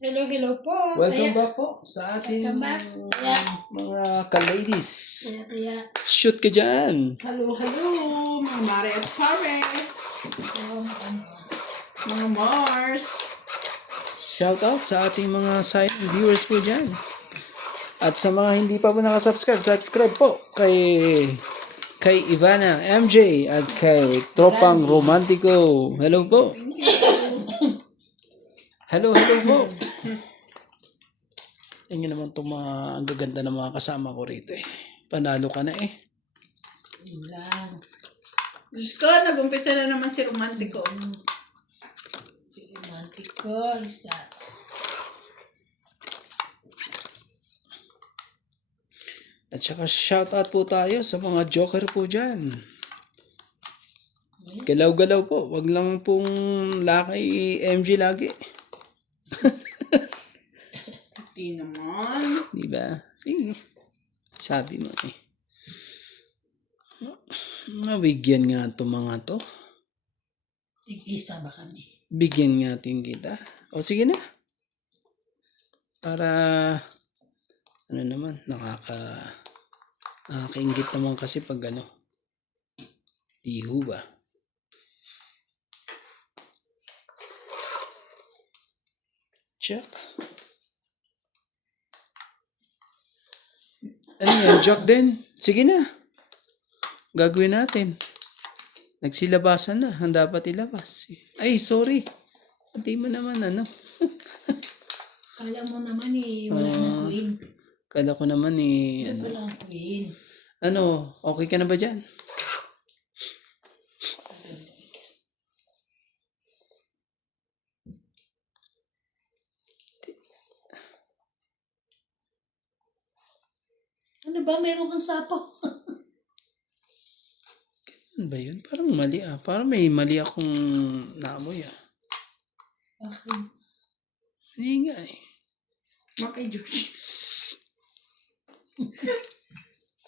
Hello, hello po. Welcome back po sa ating mga ka-ladies. Shoot ka dyan. Hello, mga Mare at Pare. Mga Mars. Shout out sa ating mga silent viewers po dyan. At sa mga hindi pa po nakasubscribe, subscribe po kay Ivana MJ at kay Tropang Romantico. Hello po. Hello po. Tingnan naman itong mga ang gaganda ng mga kasama ko rito eh. Panalo ka na eh. Lang. Diyos ko, nag-umpisa na naman si Romantico. Si Romantico, isa. At saka shoutout po tayo sa mga joker po dyan. Galaw-galaw po. Wag lang pong lakay MG lagi. Hindi naman. Diba? Sige. Sabi mo eh. Mabigyan nga to mga to. Tig-isa ba kami? Bigyan natin kita. O sige na. Para ano naman, nakakaingit naman kasi pag ano. Tiho ba? Check. Ano yan? Joke din? Sige na. Gagawin natin. Nagsilabasan na. Ang dapat ilabas. Ay, sorry. Hindi mo naman ano. Kala mo naman eh, wala na queen. Kala ko naman eh. Ano, Wala ang queen. ano, okay ka na ba dyan? Ano ba? Meron kang sapaw. Ano ba yun? Parang mali ah. Parang may mali akong naamoy ah. Bakit? Hindi nga eh. Makay George.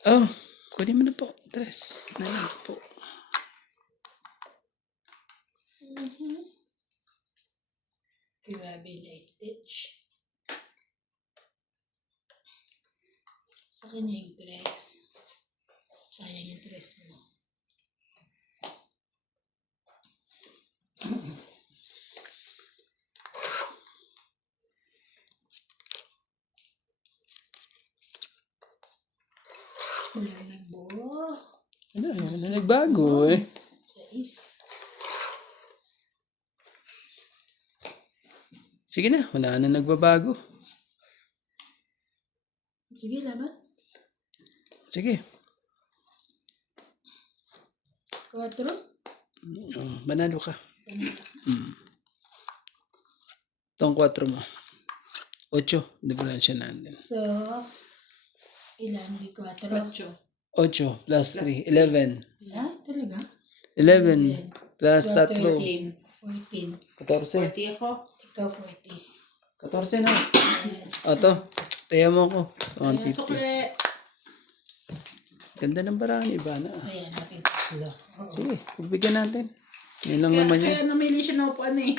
Oh, kunin mo na po. Dress. Na lang po. Grabe like ditch. Sa akin na yung dress. Sayang yung dress mo. Wala nagbuo. Ano, ano nagbago eh. Sais. Sige na, wala na nagbabago. Sige, laban. Sige. 4. Oh, manalo ka. Itong 4 mo. 8. Di ba lang siya nandun? So, ilan di 4? 8. 8 plus 3. 11. Yeah, talaga? 11 plus 3. 14. 14. 14. 40 ako. Ikaw 40. 14 na. Yes. O to. Taya mo ko. Ayan, 150. sukle. Ganda ng barang iba na. Ayan, natin tatlo. Oo. Sige, pagbigyan natin. Yun lang naman yun. Kaya namili siya na upuan eh.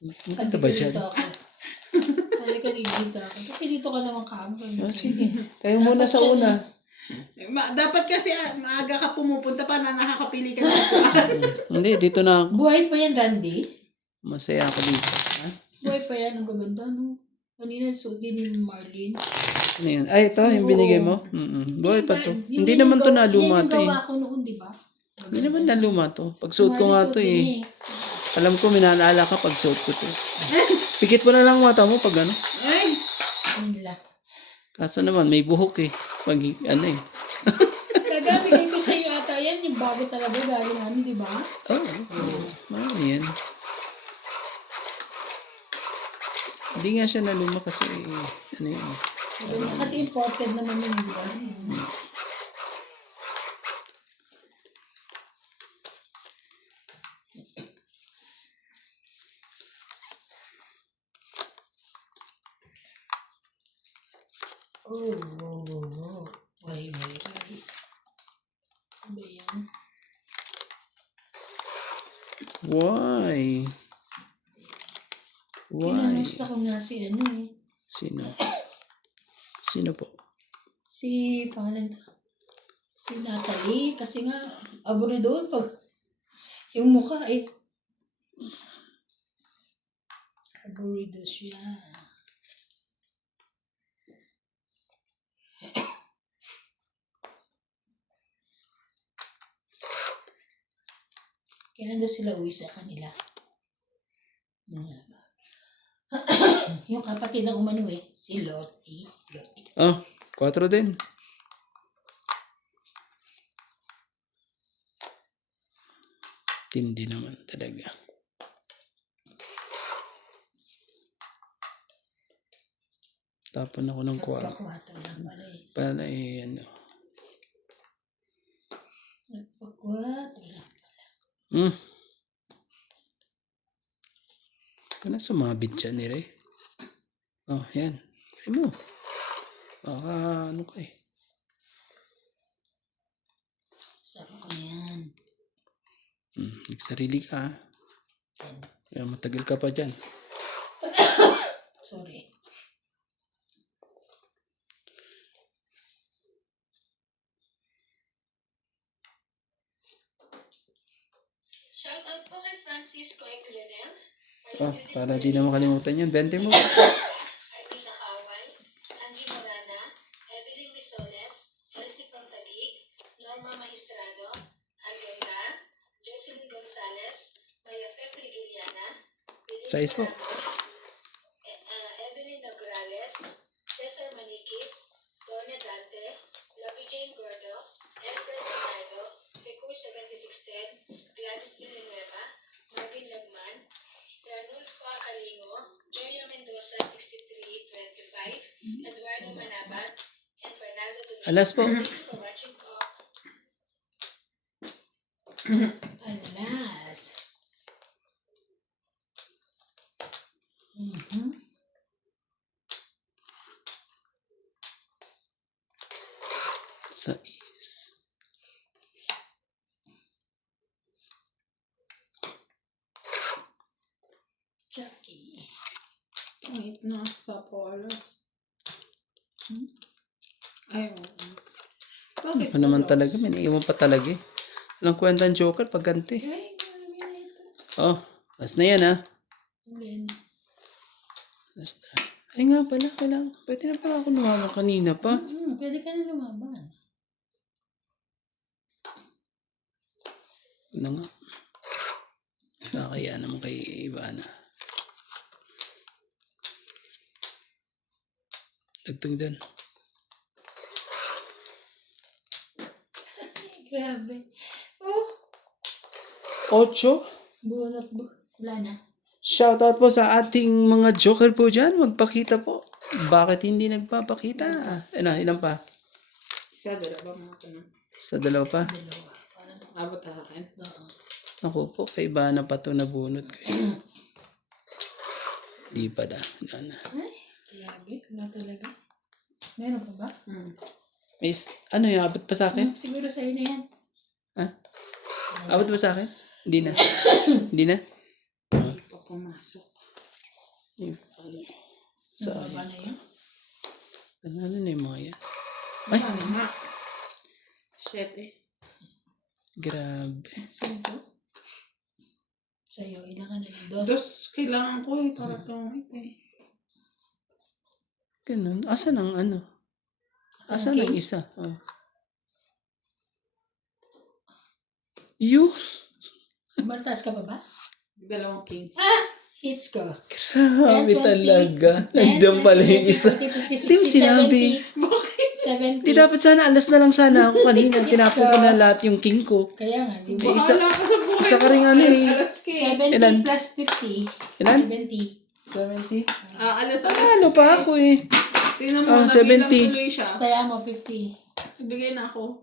Maganda ba dyan? Dito ako. Sabi ka dito ako. Kasi dito ka naman kamo. Oh, sige. Tayo muna sa una. Dapat kasi maaga ka pumupunta pa na nakakapili ka na upuan. Hindi, dito na ako. Buhay pa yan, Randy? Masaya ako dito. Ha? Buhay pa yan. Ang gaganda, no? Kanina, suot din ni Marlene. Ano yun? Ay, ito, yung binigay mo? Buhay pa to. Hindi naman to naluma to Yan yung eh. gawa ko noon, di ba? Hindi naman naluma to. Pag suot ko nga to eh. Alam ko, minaalala ka pag suot ko to. Pikit mo na lang mata mo pag ano. Ay! Nila. Kaso naman, may buhok eh. Pag ano eh. Kagabigay ko sa iyo ata yan. Yung bago talaga galing namin, di ba? Oo. Ano yan? Hindi nga siya naluma kasi ano yun. Kasi imported naman yun, di ba? Oh. Wait. Ano ba yan? Why? Why? Kinamusta ko nga si ano eh. Sino? Sino po? Si, pangalan si Natalie. Kasi nga, aburido pag yung mukha eh. Aburido siya. Kailan daw sila uwi sa kanila? Yung kapatid ng umano eh, si Lottie. Oh, 4 din. Tindi naman talaga. Tapon ako ng kwarto. Nagpa-4 lang pala eh. Para ano. Nagpa-4 lang. Ano sumabit siya ni Ray? Oh, yan. Kaya mo. Baka ano ka eh. Sabi ko yan. Nagsarili ka ha. Kaya matagal ka pa dyan. Sorry. Shout out po kay Francisco and Clonel. Para di na makalimutan yan. 20 mo. Arlene Nakaway, Angie Morana, Evelyn Misoles, Elsie Promtadig, Norma Maestrado, Algenda, Jocelyn Gonzalez, Maria Fe Frigiliana, Size po. Evelyn Nograles, Cesar Maniquis, Donna Dante, Lovie Jane Gordo, Edward Sinardo, Pecur 7610, Gladys Villanueva, Marvin Lagman, Ranulfo Acalingo, Joya Mendoza 6325, Eduardo Manabat, and Fernando Domingo. Alas po. Thank you for watching po. Alas. Sais. Jackie. Wait na, sa alas. Ay, oo. Bakit Ano naman wala? talaga. May naiwan pa talaga eh. Walang kwenta ang Joker pag ganti. Ay, grabe na ito. Oh, last na yan ha. Again. Last na. Ay nga pala, kailangan. Pwede na pala ako lumaban kanina pa. Pwede ka na lumaban. Ano nga. Nakakaya naman kay Ivana. Dagtong dyan. Grabe. Oh, 8. bunot. Wala na. Shoutout po sa ating mga Joker po dyan. Magpakita po. Bakit hindi nagpapakita? Ano, ilan pa? Isa, dalawa mga ito na. Sa 2 pa? Dalawa. Parang, Abot akin. oo. Ako po, kay Ivana pa ito nabunot ko. Di pa da. Wala na. Ay, grabe. Wala talaga. Meron pa ba? Ano yung abot pa sa akin? Siguro sa'yo na yan. Ha? Abot ba sa akin? Hindi na. Hindi na? Hindi pa pumasok. Sa Nababa na yan? ano na yung mga yan? Ay, nga. 7. Grabe. Sino to? Sa'yo, ilan ka na lang? 2. Dos, kailangan ko eh, para itong ito eh. Ganun. Asan ang ano? Asan ang isa? Oh. You? Martas ka pa ba? Dalawang king. Hits ko. Grabe 10, 20, talaga. Nandiyan pala yung isa. 40, 50, Hindi mo 60, sinabi. 70. Di dapat sana, alas na lang sana ako kanina. Tinapon ko na lahat yung king ko. Kaya nga, di Eh, ba? isa- Bahala ka sa buhay isa ka mo. rin ano eh. Alas king. 70 Ilan? plus 50. Ilan? 70. 70? Alas. Ano pa ako eh. Tingnan mo, Ah, nabilang 70. tuloy siya. Kaya mo 50. Ibigay na ako.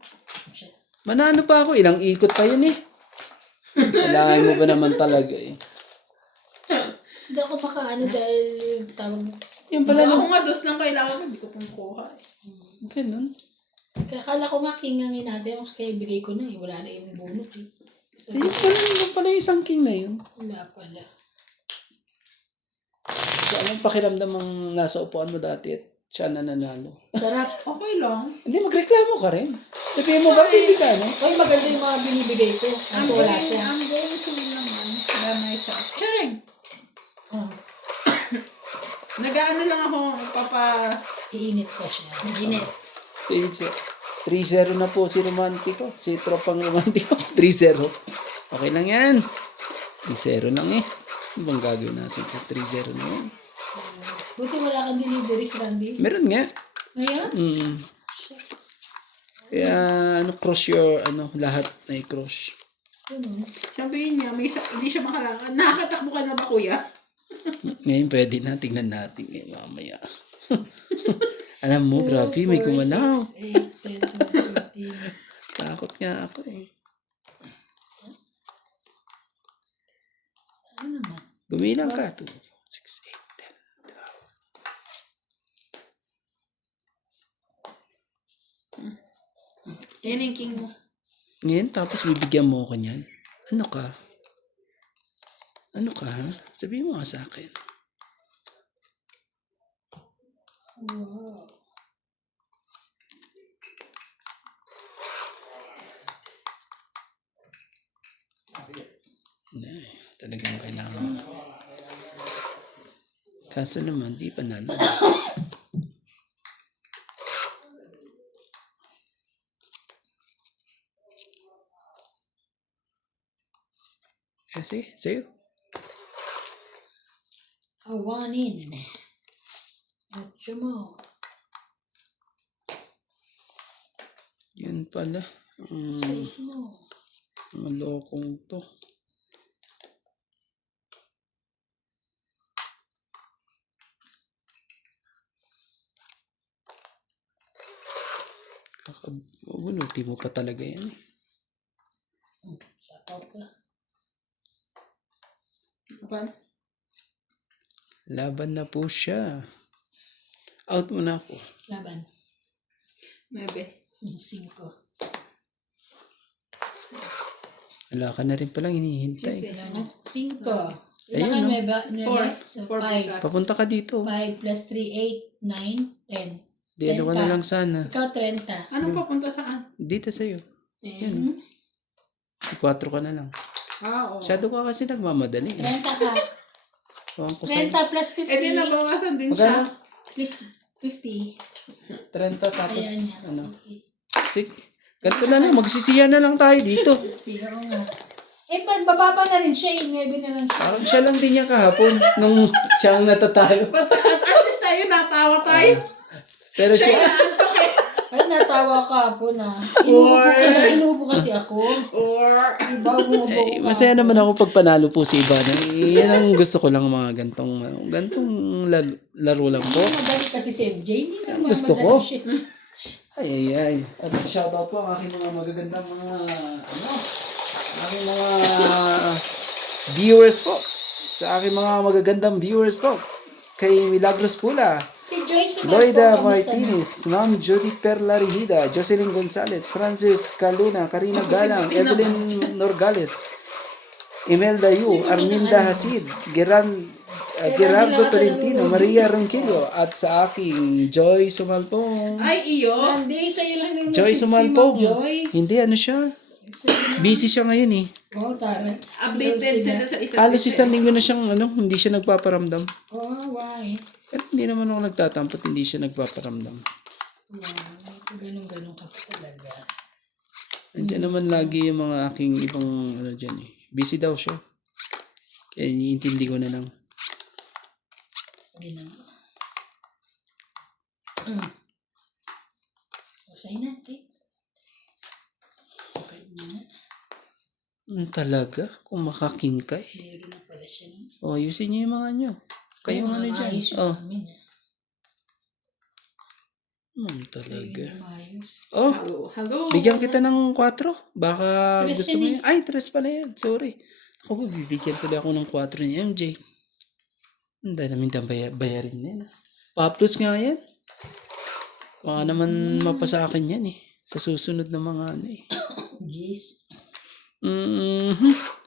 Shit. Manano pa ako. Ilang ikot pa yun eh. Kailangan mo ba naman talaga eh. Hindi ako makaano dahil tawag. Yan pala Ako no. nga, dos lang kailangan ko. Hindi ko pumukuha eh. Ganun. Kaya akala ko nga king ang natin. Kaya ibigay ko na eh. Wala na yung bunot eh. Ayun pala yung isang king na yun. Wala pala. So, anong pakiramdam ang nasa upuan mo dati at siya nananalo? Sarap. Okay lang. Hindi, magreklamo ka rin. Sabihin mo, bakit hindi ka, no? Uy, maganda yung mga binibigay ko. I'm Ako wala going, ko. I'm going to win naman. By myself. Charing! Ah, Nag-ano lang ako, iinit pa siya. Init. So, 3-0 na po si Romantico. Si Tropang Romantico. 3-0. Okay lang yan. 3-0 lang eh. Ano bang gagawin natin sa 3-0 na yan? Buti wala kang deliveries, Randy. Meron nga. Ayan. Kaya, cross your, lahat na i-cross. Ano? sabihin niya, hindi siya makalangan. Nakakatakbo ka na ba, kuya? Ngayon, pwede na. Tingnan natin ngayon mamaya. Alam mo, grabe, may gumalaw. 8, 10, 15. Takot nga ako eh. Ano naman? Gumilang ka. 2, 6, 8. Yan yung king mo. Ngayon, tapos bibigyan mo ako niyan. Ano ka? Ano ka, ha? Sabihin mo nga sa akin. Wow. Ay, talagang kailangan. Kaso naman, di pa nalo. Kasi, sa'yo. Awanin. At mo. Yun pala. Size mo. Malokong to. Bunuti mo pa talaga yan eh. Sapaw ka. Apa? Laban na po siya. Out muna ako. Laban. 9. Yung 5. Wala ka na rin palang hinihintay. Wala na. 5. Ayun, Ilan no? ka 9? Four. So, Four 5. plus. Papunta ka dito. 5 plus 3, 8, 9, 10. Di ano ka na lang sana. Ikaw 30. Anong papunta saan? Dito sa'yo. 10. 4 ka na lang. Oo. Masyado ka kasi nagmamadali. 30 ka. Ewan ko sa'yo. 30 plus 50. Eh di nabawasan din siya. Magkano? Plus 50. 30 tapos Ayan niya. ano. Sige. Ganito na lang. Magsisiya na lang tayo dito. Oo nga. Eh, bababa na rin siya. 9 na lang siya. Parang siya lang din niya kahapon nung siyang natatalo. At least tayo, natawa tayo. Pero siya, Ay, natawa ka po na. Inubo kasi ako. Or, Diba, bumubo eh, ka. masaya naman ako pag panalo po si Ivana. Eh, yan ang gusto ko lang mga gantong laro lang po. Madali kasi si MJ. Hindi Ang naman gusto madali ko. siya. Ay. At shoutout po ang aking mga magagandang aking mga viewers po. Sa aking mga magagandang viewers po. Kay Milagros Pula, Si Joyce Loida Marco, kamusta na? Martinez, Ma'am Judy Perla Rigida, Jocelyn Gonzalez, Francis Caluna, Karina Galang, Evelyn Norgales, Imelda Yu, Arminda Hasid, Gerardo Tolentino, Maria Ronquillo, at sa aking Joy Sumalpong. ay iyo. Randy, sa'yo lang yung Joy si Sumalpong. Ma'am Joyce. Hindi, ano siya? Busy siya ngayon eh. Oh, tara. Updated sila sa isa't Halos isa. isang linggo na siyang hindi siya nagpaparamdam. Oh, why? Pero hindi naman ako nagtatampot, hindi siya nagpaparamdam. Wow, ganun-ganun ka pa talaga. Nandiyan naman lagi yung mga aking ibang dyan eh. Busy daw siya. Kaya iniintindi ko na lang. Hindi na. Usay natin. Okay na. Talaga? Kung makaking ka eh. Meron na pala siya. O, ayusin niyo yung mga nyo. Kayong ano dyan. Maayos yung Oh, amin. talaga. Hindi maayos. Oh, Hello. bigyan kita ng 4. Baka Tres gusto yan mo eh. yan. Ay, 3 pala yan. Sorry. Ako, bibigyan tuloy ako ng 4 ni MJ. Hindi namin bayarin na yan. Pa-plus nga yan. Baka naman mapasa akin yan eh. Sa susunod na mga ano eh. Jeez.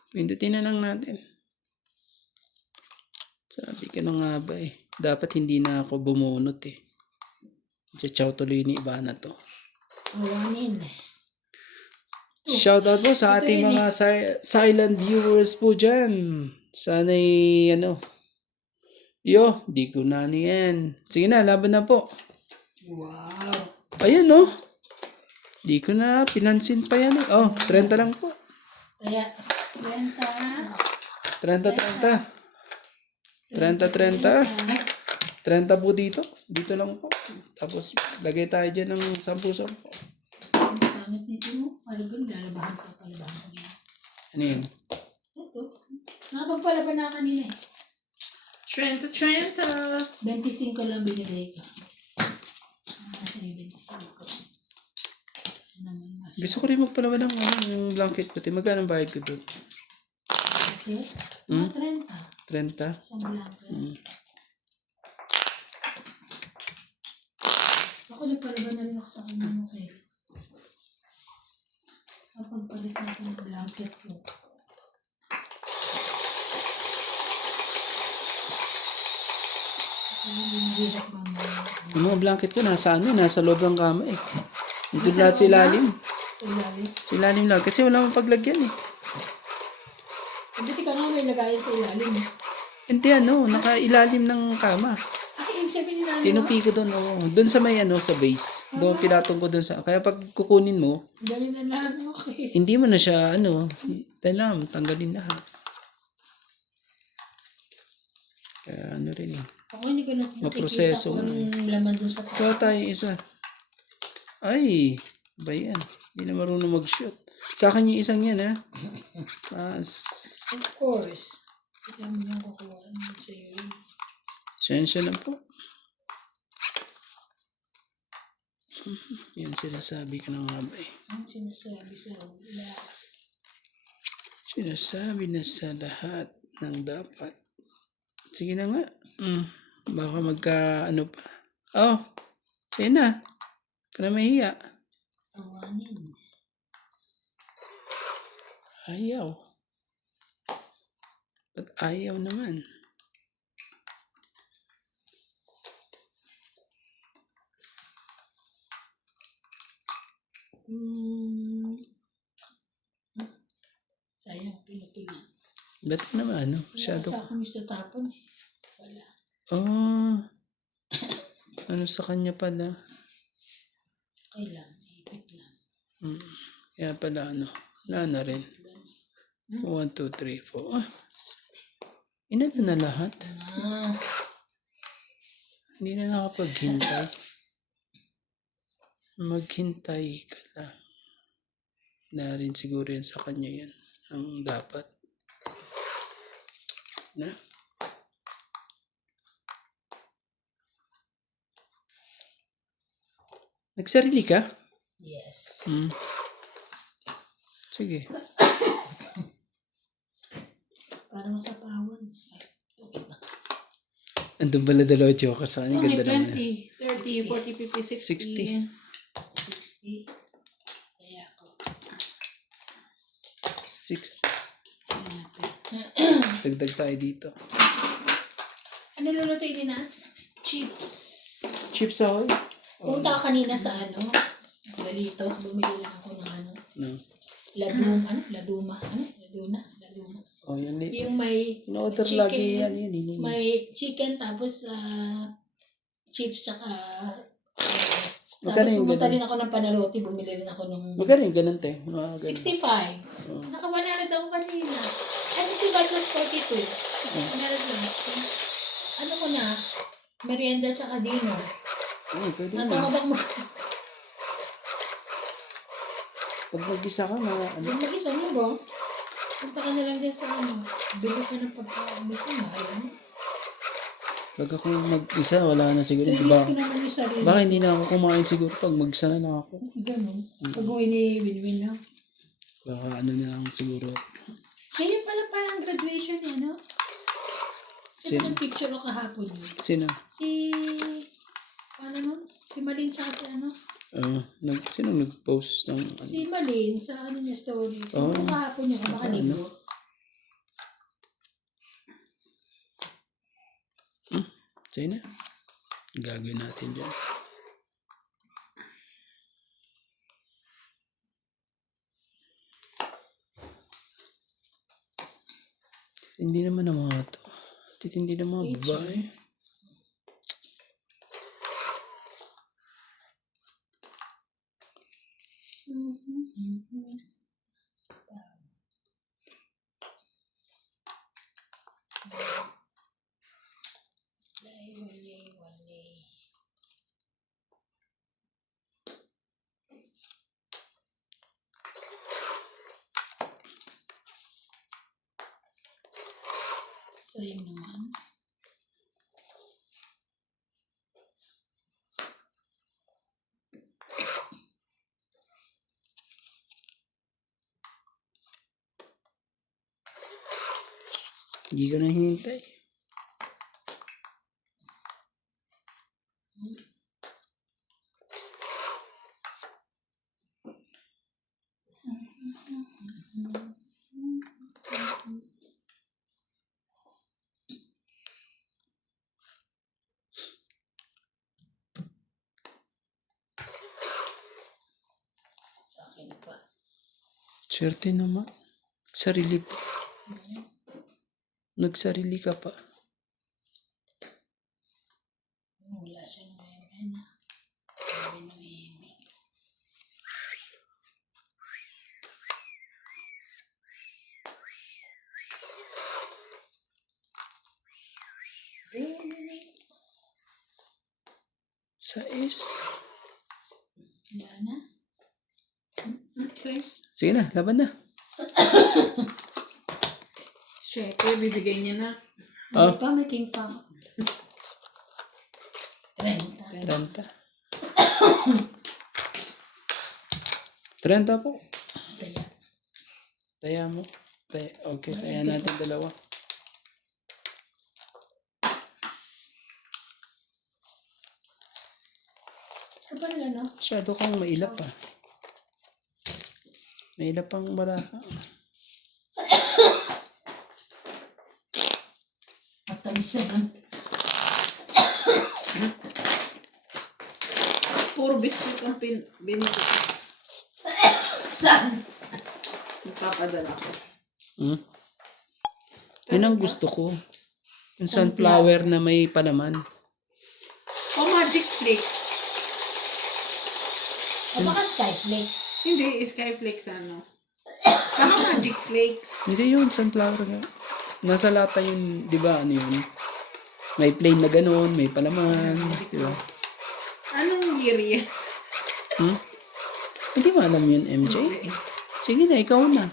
Pindutin na lang natin. Sabi ka na nga ba eh. Dapat hindi na ako bumunot eh. Chow tuloy ni Ivana to. Awanin. Shoutout po sa Ito ating rin mga silent viewers po dyan. Sana'y di ko na ano yan. Sige na, laban na po. Wow. Ayun no. Di ko na pinansin pa yan. 30 lang po. Kaya, renta. 30. 30. 30 po dito. Dito lang po. Tapos, lagay tayo dyan ng 10. Ang pangit nito mo. Palaban, lalabahan ka. Ano yun? Ito. Nakapagpalaban na kanina eh. 30. 25 lang binibigay ko. Kasi yung 25 ko. Gusto ko rin magpalaban ng yung blanket ko. Magkano ang bayad ko doon? Okay. Hmm? 30. 30? Isang blanket. Ako nagpalaban na rin ako sa kanya mo kayo. Kapag palit natin ng blanket ko. Mahirap mamaya. Yung mga blanket ko nasa loob ng kama eh. Ito lahat sa ilalim. Sa ilalim. Sa ilalim lang. Kasi wala mong paglagyan eh. Buti ka nga may lagayan sa ilalim. Hindi nakailalim ng kama. Ay, ibig sabihin nila Tinupi ko doon. Doon sa may sa base. Doon pinatong ko doon sa. Kaya pag kukunin mo, galing na lang. Okay. hindi mo na siya tanggalin na. Kaya rin eh. Ako hindi ko nakikita Maproseso kung anong laman dun sa Kuha tayo isa. Ay, ba yan? Hindi na marunong mag-shoot. Sa akin yung isang yan ha. Of course. Ito mo lang kukuha naman sa'yo. Sensya na po. Yan sinasabi ko na nga ba eh. Ang sinasabi sa wala. Sinasabi na sa lahat ng dapat. Sige na nga. Baka pa. Sige na. Ka na mahiya. Awanin. Ayaw. Ba't ayaw naman? Sayang, pinutulan. Ba't naman Masyado. Wala sa kami sa tapon eh. Wala. Sa kanya pala. Kailangan, ipit lang. Kaya pala wala na rin. 1, 2, 3, 4. Ilan na lahat? Hindi na nakapaghintay. Maghintay ka lang. Na rin siguro yan sa kanya yan. Ang dapat. Na? Nagsarili ka? Yes. Sige. Para masapawan. Okay na. Andun pala dalawa joker sa kanya. Okay, Ganda naman. 20, 30, 40, 50, 60. 60. 60. Kaya ako. 60. Tingnan natin. Dagdag tayo dito. Ano lulutuin ni Nats? Chips. Chips ahoy? Punta ka kanina sa Galitos. Bumili lang ako ng No. Laduma. Laduma. Oh, yan. Yung may In-order chicken. lagi yan. May chicken tapos chips tsaka Magkano tapos yung pumunta ganun? rin ako ng Panaroti. Bumili rin ako ng Magkano yung ganun, te? Mga ganun. 65. Oh. Naka-100 ako kanina. Ay, 65 plus 42. Ano ko na? Merienda tsaka dinner. Pwede mo. Natawag ako Pag mag-isa ka, Yung mag-isa mo ba? Punta ka na lang din sa bili ka ng pagkain. Basta maayon. Pag ako mag-isa, wala na siguro. Treat ko naman yung sarili. Baka hindi na ako kumain siguro pag mag-isa na lang ako. Ganun. Pag-uwi ni Winwin na. Baka na lang siguro. Ganyan pala ang graduation niya, no? Ito Sino? yung picture ko kahapon yun. Sino? Si Malin tsaka si Sino nag-post ng Si Malin sa niya story. So, Oh. kahapon yun, baka libro. Sige na. Gagawin natin dyan. Hindi naman ang mga to. Titindi ng mga babae. Wali. Sayang naman. Hindi ka na hintay. Sa akin pa. Swerte naman. Sarili pa. Nagsarili ka pa. Wala siyang gana. Sabi na Amy. Sais. Wala na. Okay. Sige na, laban na. Syempre, bibigay niya na. Oh. Hindi pa, may king pa. 30. 30. 30 po. Kaya, Taya mo. Okay, taya natin dalawa. kapag ano? Masyado kang mailap ah. Mailap ang baraka. Matamis naman. Puro biscuit ang binigay. Saan? Ipapadala ko. Hmm? Yun ang gusto ko. Yung sunflower na may palaman. O Magic Flakes. O baka Skyflakes. Hindi, Skyflakes ano. Baka Magic Flakes. Hindi yun, sunflower nga. Nasa lata yun, di ba, ano yun? May plain na ganun, may palaman, di ba? Anong year yan? Hmm? Hindi mo alam yun, MJ? Sige na, ikaw na.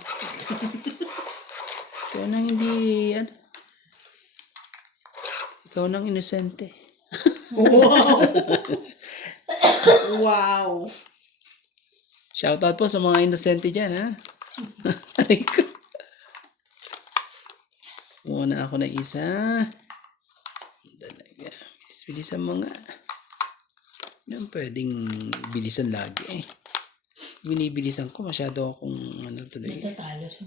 Ikaw nang hindi, ano? Ikaw nang inosente. Wow! Wow! Shoutout po sa mga inosente dyan, ha? Aray ko. Muna ako na isa. Talaga. Bilis-bilisan mo nga. Yan pwedeng bilisan lagi eh. Binibilisan ko. Masyado akong ano tuloy. Nagtatalo siya.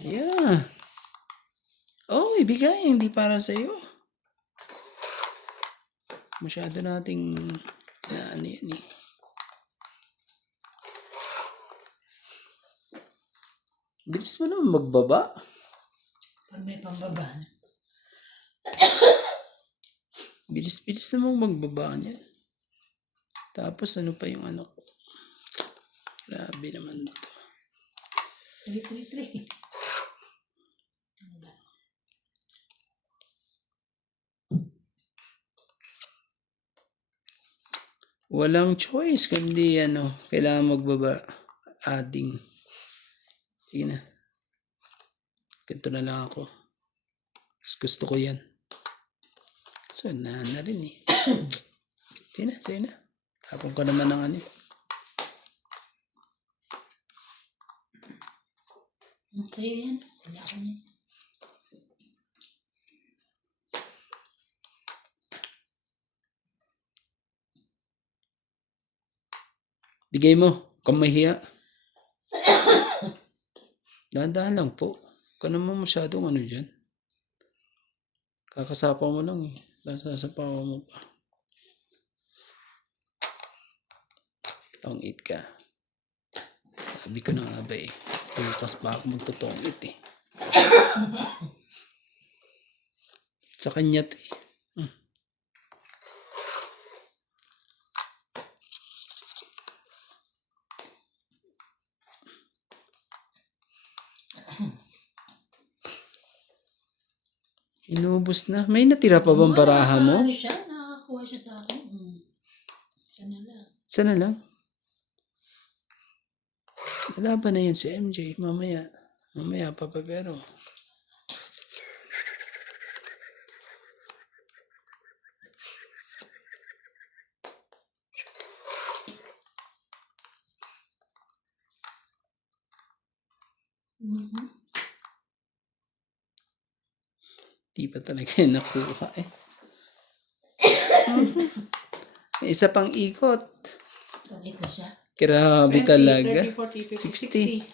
Yeah. Oh, ibigay. Hindi para sa'yo. Masyado nating ano yan eh. Bilis mo naman magbaba. Pag may pambaba. Bilis-bilis namang magbaba niya. Tapos ano pa yung ano ko. Grabe naman to. 3. Walang choice kundi ano, kailangan magbaba. Adding. Sige na. Ganito na lang ako. Mas gusto ko yan. So, na rin eh. Sige na. Tapon ka naman ng ano eh. Sa'yo yan. Wala ko yan. Bigay mo. Kung mahiya. Dahan-dahan lang po. Huwag ka naman masyadong ano dyan. Kakasapa mo lang eh. Nasasapawa mo pa. Tong-it ka. Sabi ko na nga ba eh. Bukas pa ako magtutong-it eh. Sa kanya to eh. Inubos na. May natira pa bang baraha mo? Ano siya? Nakakuha siya sa akin. Siya na lang. Sana lang. Wala ba na yun si MJ? Mamaya. Mamaya pa pero. Mhm. Di pa talaga yun nakuha eh. May isa pang ikot. Tungit na siya. Grabe 20, talaga. 30, 40, 50, 60.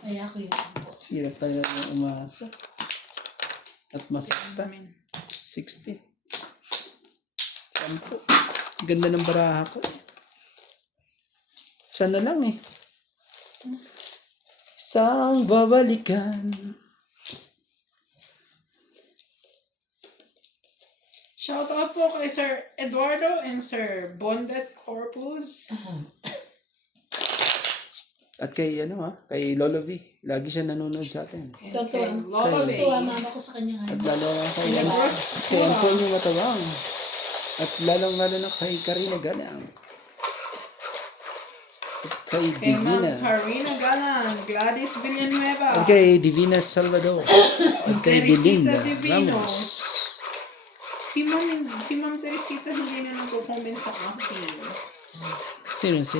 60. Ay, ako yun. Hirap talaga ng umasa. At masakta. Amen. 60. 10. Ganda ng baraha ko. Sana lang eh. Isang babalikan. Shout out po kay Sir Eduardo and Sir Bondet Corpus. At kay kay Lolo V. Lagi siya nanonood sa atin. Lolo Bay. Tuwa mama ko sa kanya At ngayon. lalo na kay Antonio Matawang. At lalong na kay Karina Galang. At kay Kay Ma'am Divina. Karina Galang, Gladys Villanueva. At kay Divina Salvador. At kay Teresita Belinda Divino. Ramos. Si Ma'am Teresita hindi na nagko-comment sa akin. Sino si?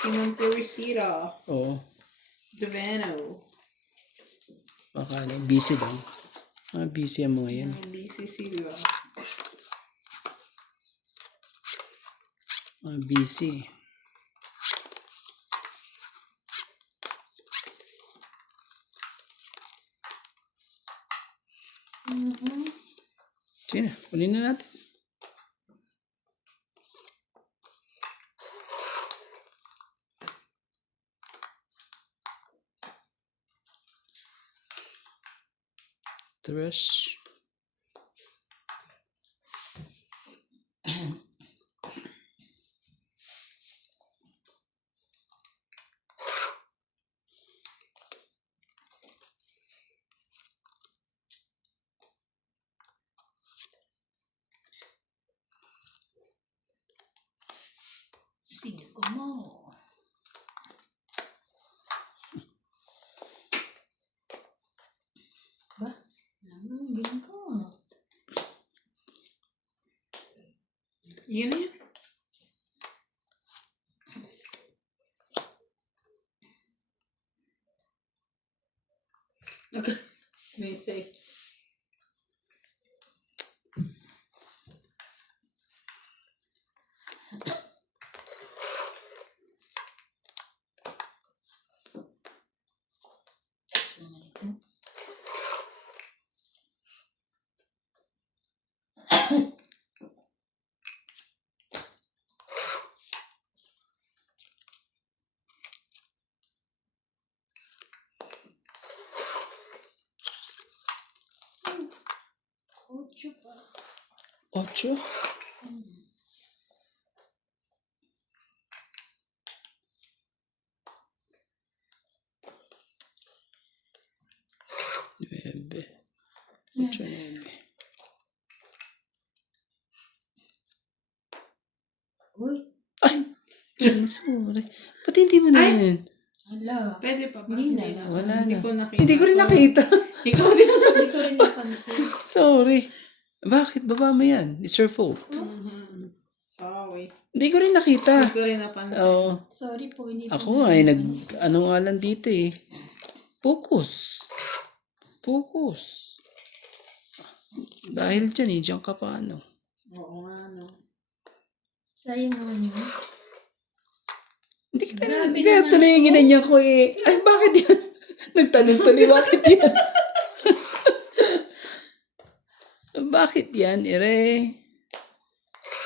Si Ma'am Teresita Oo. Divino. Baka lang. Busy lang. Busy ang mga yan. Busy sila. Busy. Sige na. Kunin na natin. Tres. Cinco mo. Ba? Naman, ganyan ko. Yun na yun. Okay. May say. Tapos naman ito. Ocho pa. 8. Nueve. 8, 9. Uy, Sorry. Ba't hindi mo na Ay! yun? hala. Pwede pa ba? Hindi na. Wala Hindi na. ko nakita. Hindi ko rin nakita. Ikaw din. Hindi ko rin napansin. Sorry. Bakit? Baba mo yan. It's your fault. Mhm. Sorry. Hindi ko rin nakita. Hindi ko rin napansin. Oo. Sorry po, hindi po Ako nga ay napansin. ano nga lang dito eh. Focus. Focus. Dahil dyan eh, dyan ka pa ano. Oo nga, no. Sayang naman yun. Hindi ka Grabe na. Kaya naman tuloy yung ako. ginanyan ko eh. Ay, bakit yan? Nagtanong tuloy, bakit yan? Bakit yan, ere?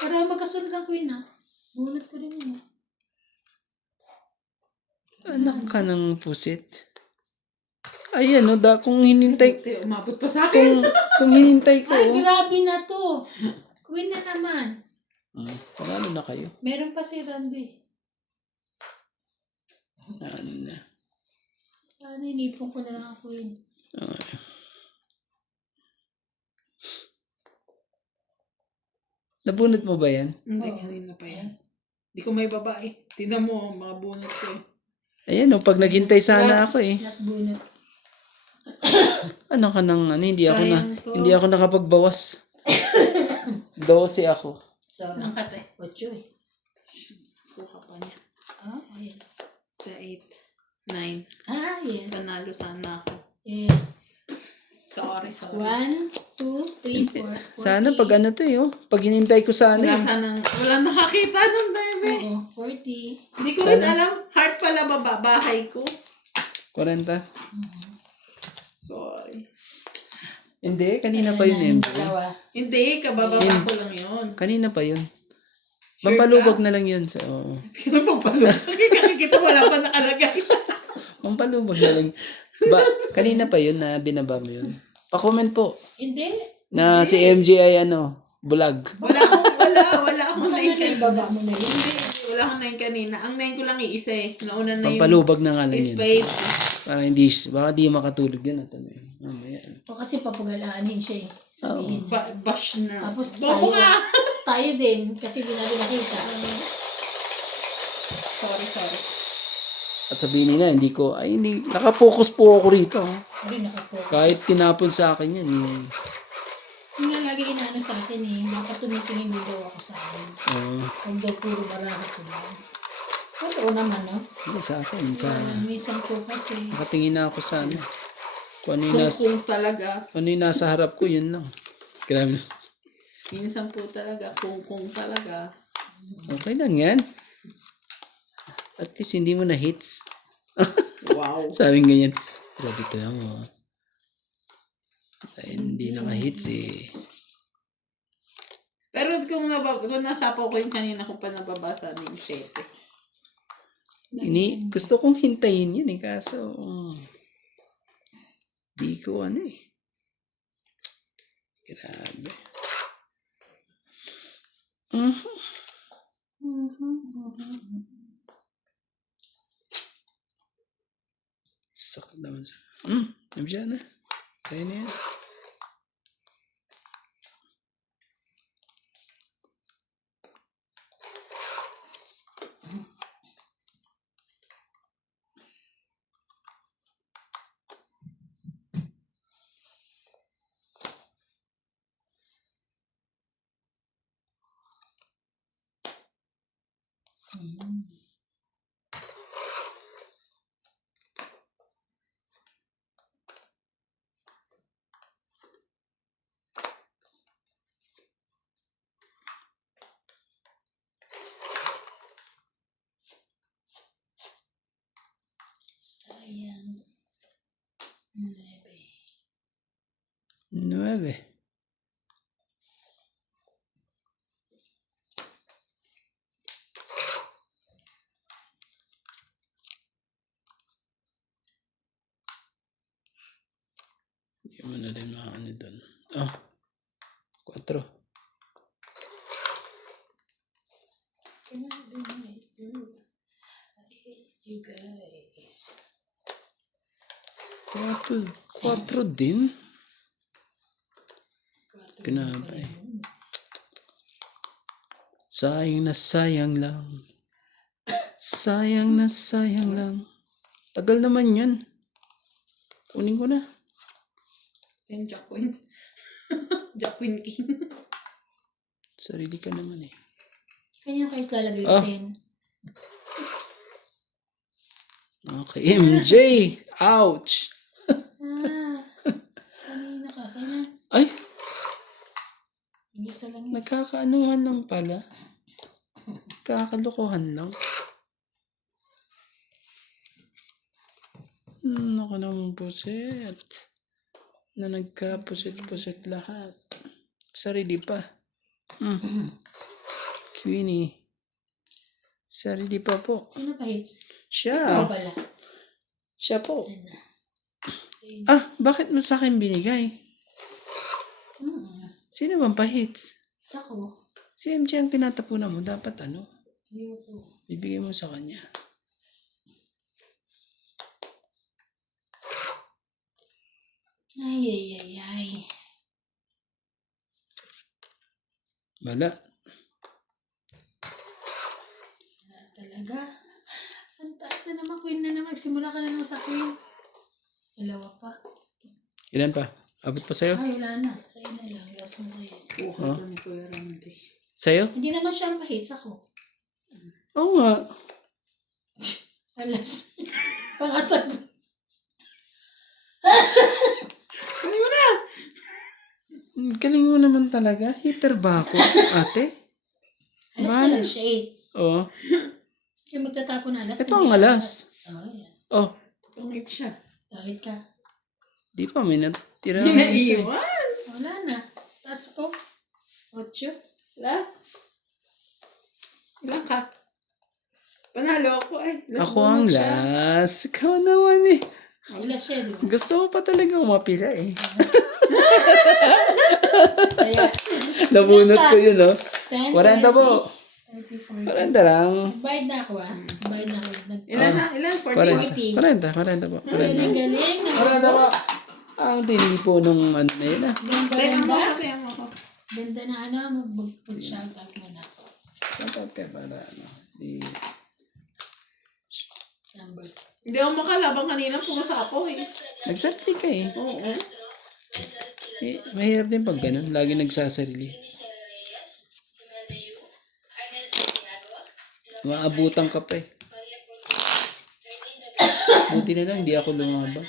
Para magkasunod ang queen ha. Bunot ko rin yun. Anak ka ng pusit. Ayan, no, kung hinintay, Buti, umabot pa sa akin. kung hinintay ko, Ay, grabe na to. Queen na naman. Panalo na kayo. Meron pa si Randy. Ano na. Sana inipon ko na lang ang queen. Okay. Nabunot mo ba yan? Hindi, Oo. kanina pa yan. Hindi ko may babae. Tingnan mo, mga bunot ko eh. Ayan, no, pag naghintay sana Last- ako eh. Last bunot. Ano ka nang, hindi ako Sayang to. hindi ako nakapagbawas. 12 ako. So, Nangkat eh. 8 eh. Kuha pa niya. Ah, ayan. Sa 8, 9. Ah, yes. Panalo sana ako. Yes. Sorry. 1, 2, 3, 4. Sana pag ano to eh, oh. Pag hinintay ko sana Wala eh. sanang, wala nakakita nung dami. Oo, 40. Hindi ko rin alam. Heart pala bahay ko. 40. Sorry. Hindi, kanina pa Ayan yun na, eh. dalawa. Hindi, kabababa ko lang yun. Kanina pa yun. Sure Pampalubog ka? na lang yun. So, Kaya pagpalubog. Kakikita wala pa nakalagay. pampalubog na lang. Kanina pa yun na binaba mo yun. Pa-comment po Hindi. na si MJ ay bulag. Wala akong Baka nine na kanina. ibaba mo na yun. Wala akong nine kanina. Ang nine ko lang iisa eh. Nauna na yung Pampalubog na nga lang yun. spade. Para baka di makatulog yan. At ano yun. Mamaya. O kasi papagalaanin siya eh. Sabihin. Bash na. Tapos Bobo tayo, ka! tayo din kasi di natin nakita. Sorry. At sabihin nila, hindi, nakapokus po ako rito. Hindi nakapokus. Kahit tinapon sa akin yan. Yung nga lagi inaano sa akin eh. Dapat tumitingin din daw ako sa akin. Huwag daw puro marami ko lang. Totoo naman no? Hindi sa akin. Minsan ko kasi. Nakatingin na ako sa ano. Kung ano yung Kung talaga. ano yung nasa harap ko, yun lang. Grabe. Minsan po talaga. Kung talaga. Okay lang yan. At least hindi mo na hits. Wow. Sabing ganyan. Grabe ka lang oh. Dahil hindi naka-hits eh. Pero kung nasapaw ko yung kanina ko pa nababasa na yung 7. Gusto kong hintayin yun eh. Kaso, di ko eh. Grabe. Sakit naman siya. Nandiyan na. Sa'yo na yan. Ayan. 9. 9. Hindi mo na rin makaano doon. 4. You guys. 4 din? Grabe. Sayang na sayang lang. Sayang na sayang lang. Tagal naman yan. Kunin ko na. Yung Jacqueline. Jacqueline King. Sarili ka naman eh. Kanya kayo lalagay Ah. 10. Okay, MJ! Ouch! Kanina ka. Sana. Ay! Isa lang yun. Nagkakaanuhan lang pala. Kakalokohan lang. Ako naman puset. Na nagka-puset-puset lahat. Sarili pa. Queenie. Sarili pa po. Sino pa hits? Siya. Ikaw pala. Siya po. Yan na. Bakit mo sa akin binigay? Hmm. Sino bang pa-hits? Ako. Si MJ ang tinatapunan mo. Dapat Ayoko. bibigay mo sa kanya. Ay. Wala. Wala talaga. Ang taas na naman, Queen na naman. Simula ka na naman sa Queen. Dalawa pa. Ilan pa? Abot pa sa'yo? Ay, wala na. Sa'yo na lang. Last mo sa'yo. Ito ni Kuya Randy. Sa'yo? Hindi naman siya ang pa-hits ako. Oo nga. Alas. Pangasag. Galing mo naman talaga. Hitter ba ako, ate? Alas Bahala. na lang siya eh. Oo. Yung magtatapon na alas. Ito hindi ang siya alas. Oh, yan. Oh, Pangit siya. Dahil ka. di pa. May natira. Naiiwan. Wala na. Taas ko. 8. Wala. Ilan ka? Panalo ako eh. Ako ang last. Ikaw naman eh. Wala siya, di ba? Gusto mo pa talaga umapila eh. Kaya, Nabunot ko yun, oh. 10, 40 po. 30, 40. 40 lang. Bayad na ako Bayad na ako. Ilan na? Ilan? 40? 40 po. 40. Galing. 40 po. Ang tinipo nung ano na yun ah. Tayo mo ako. Ganda na mag-shoutout mo na ako. Shoutout ka para ano. Number. Hindi ako makalabang kanina. Pumasa ako eh. Nagsarili ka eh. Oo. Mahirap din pag ganun. Lagi nagsasarili. Maabutan ka pa eh. Buti na lang, hindi ako lumabang.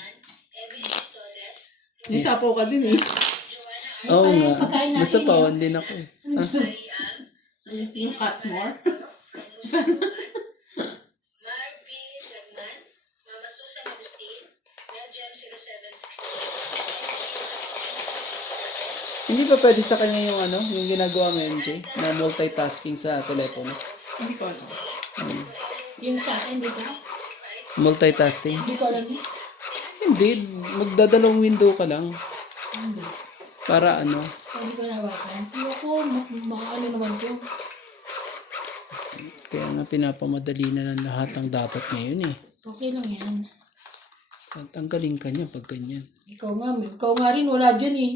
Nisapo ka din eh. Oo Ay, nga. pagkain natin Basta yan. pawan din ako eh. Ano gusto? Yung cut more. Marby Lagman, Mama Susan Agustin, Belgium 0760. Hindi ba pwede sa kanya yung ano, yung ginagawa mo MJ, na multitasking sa telepono? Hindi ko alam. Yung sa akin, di ba? Multitasking? Hindi ko alam. Hindi, magdadalawang window ka lang. Hindi. Para ano, Hindi ko nawakan. Ayoko, ano naman to. kaya nga pinapamadali na ng lahat ang dapat ngayon eh. Okay lang yan. Tanggalin ka niya pag ganyan. Ikaw nga rin, wala dyan eh.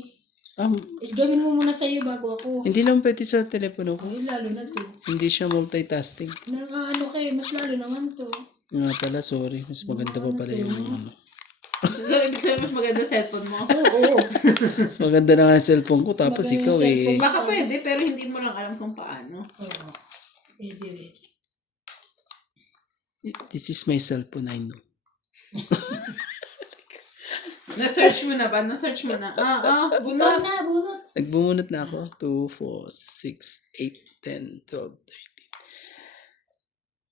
Gawin mo muna sa'yo bago ako. Hindi naman pwede sa telepono ko. Ay, lalo na to. Hindi siya multitasking. Ano kayo, mas lalo naman to. Nga pala, sorry. Mas maganda pa pala yung ano. So, ibig sabihin mas maganda cellphone mo. Oo. Mas maganda na nga yung cellphone ko. Tapos Maganda yung ikaw cellphone. eh. Baka pwede, pero hindi mo lang alam kung paano. Oo. Pwede rin. This is my cellphone, I know. Na-search mo na ba? Na-search mo na. Bunot Bunot. na, bunot. Nagbumunot na ako. 2, 4, 6, 8, 10, 12, 13.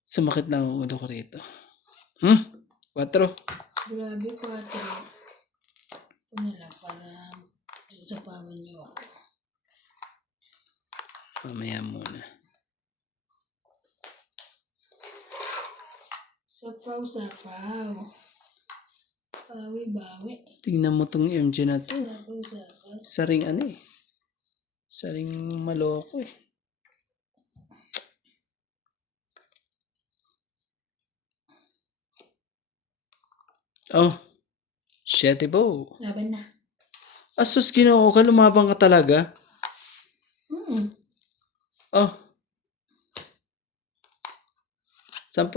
Sumakit na ang ulo ko rito. 4. Grabe, 4. Ito na lang para sapawan niyo ako. Mamaya muna. Sapaw. Bawi. Tingnan mo tong MJ na to. Sapaw. Saring ano eh. Saring maloko eh. Oh. Shete bo. Laban na. Asus, ginoo ka. Lumabang ka talaga. Oh. 10.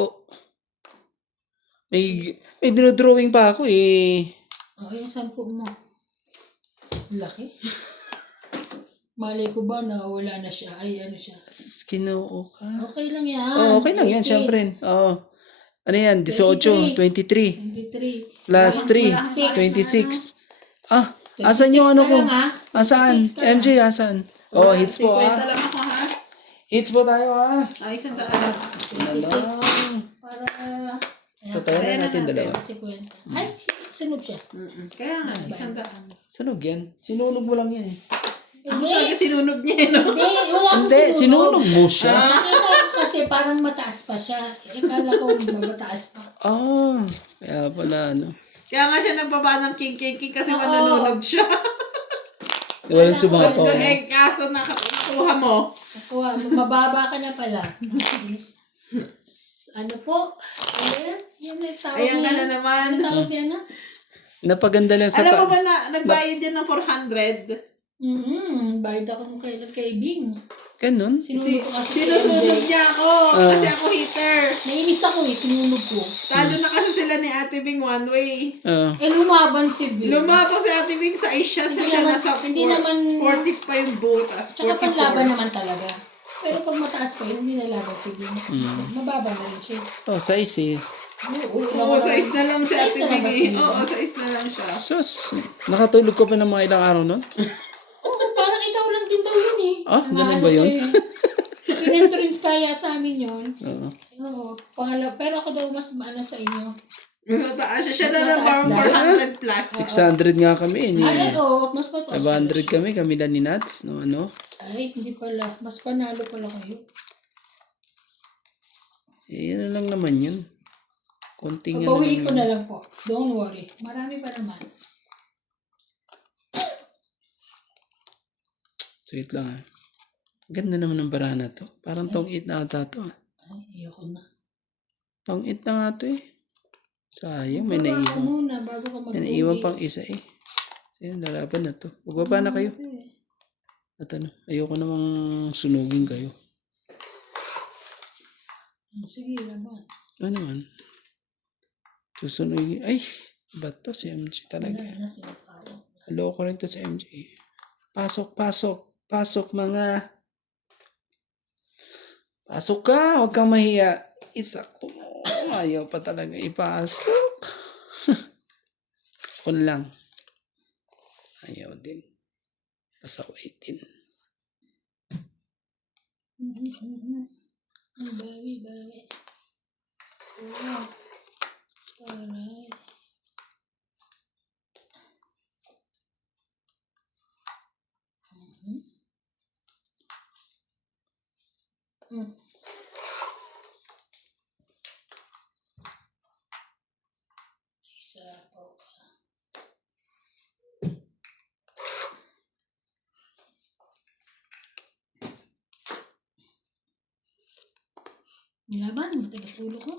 May dinodrawing pa ako eh. Yung 10 mo. Laki. Malay ko ba na wala na siya? Ay, ano siya? Asus, ginoo ka. Okay lang yan. Oh, okay lang yan, 18, syempre. Oh. Ano yan? 18, 23. 23. Plus 3, 26. Asan yung ano ko? Asan? MJ, asan? Oh, hits po 50 ah. lang ako ha. Hits po tayo ah. Ay, isang daan. 26. Para... Totoo na natin dalawa. 50. Ay, sunog siya. Kaya nga, isang daan. Sunog yan. Sinunog mo lang yan eh. Talaga sinunog niya, no? Hindi, wala akong Hindi, sinunog mo siya. Nakita ko kasi parang mataas pa siya. Akala ko mataas pa. Oh, kaya pala, ano. Kaya nga siya nagbaba ng king kasi Oo. manununog siya. Walang sumapaw. Eh, kaso nakakuha mo. Nakuha, mababa ka na pala. Yes. Ano po? Ayan, yan ang tawag Ayan ka niya. na naman. Ano tawag niya na? Napaganda lang sa Alam mo ba na nagbayad yan ng 400? Bayad ako nung kailan kay Bing. Ganun. Sinunog ko kasi si Sinusunog MJ. niya ako. Kasi ako heater. Nainis ako sinunog ko. Talo na kasi sila ni Ate Bing one way. Lumaban si Bing. Lumabas si Ate Bing sa Asia. Hindi Siya naman- nasa hindi naman- 40 pa yung boat. Tsaka panlaban naman talaga. Pero pag mataas pa yun, hindi nalaban si Bing. Mababa na rin siya. Oh, size eh. Oo, size na lang si Size Ate na lang ba Bing. si Oo, size na lang siya. Sus, nakatulog ko pa ng mga ilang araw nun. Oo, parang ikaw lang din daw yun eh. Ah, ganun ba yun? In-entrance kaya sa amin yun. Oo. Oo, pero ako daw mas maano sa inyo. Mataas siya. Siya na Mas mataas naman na. 400 plus. 600 nga kami. Ay, oo, mas mataas. 500 kami lang ni Nats. No, ano? Ay, hindi pala. Mas panalo pala kayo. Eh, yun na lang naman yun. Konting ano Pabawiin ko lang. na lang po. Don't worry. Marami pa naman. Sweet lang ah. Ganda naman ng bara na to. Parang tong it na ata to ah. Ay, ayoko na. Tong it na nga to eh. Sayang, may Magbaba ka naiwan. muna bago ka May naiwan pang isa eh. Sige, lalaban na to. Magbaba na kayo. At ano, ayoko namang sunugin kayo. Sige, laban. Ano naman? Susunugin. Ay, ba't to si MJ talaga? Wala na sila tao. Hello ko rin to si MJ. Pasok, pasok. Pasok mga. Pasok ka. Huwag kang mahiya. Isakto mo. Ayaw pa talaga ipasok. Ako na lang. Ayaw din. Pasaway din. Bawi, bawi. Oh. Aray. Isa po. Laban, matigas ulo ko.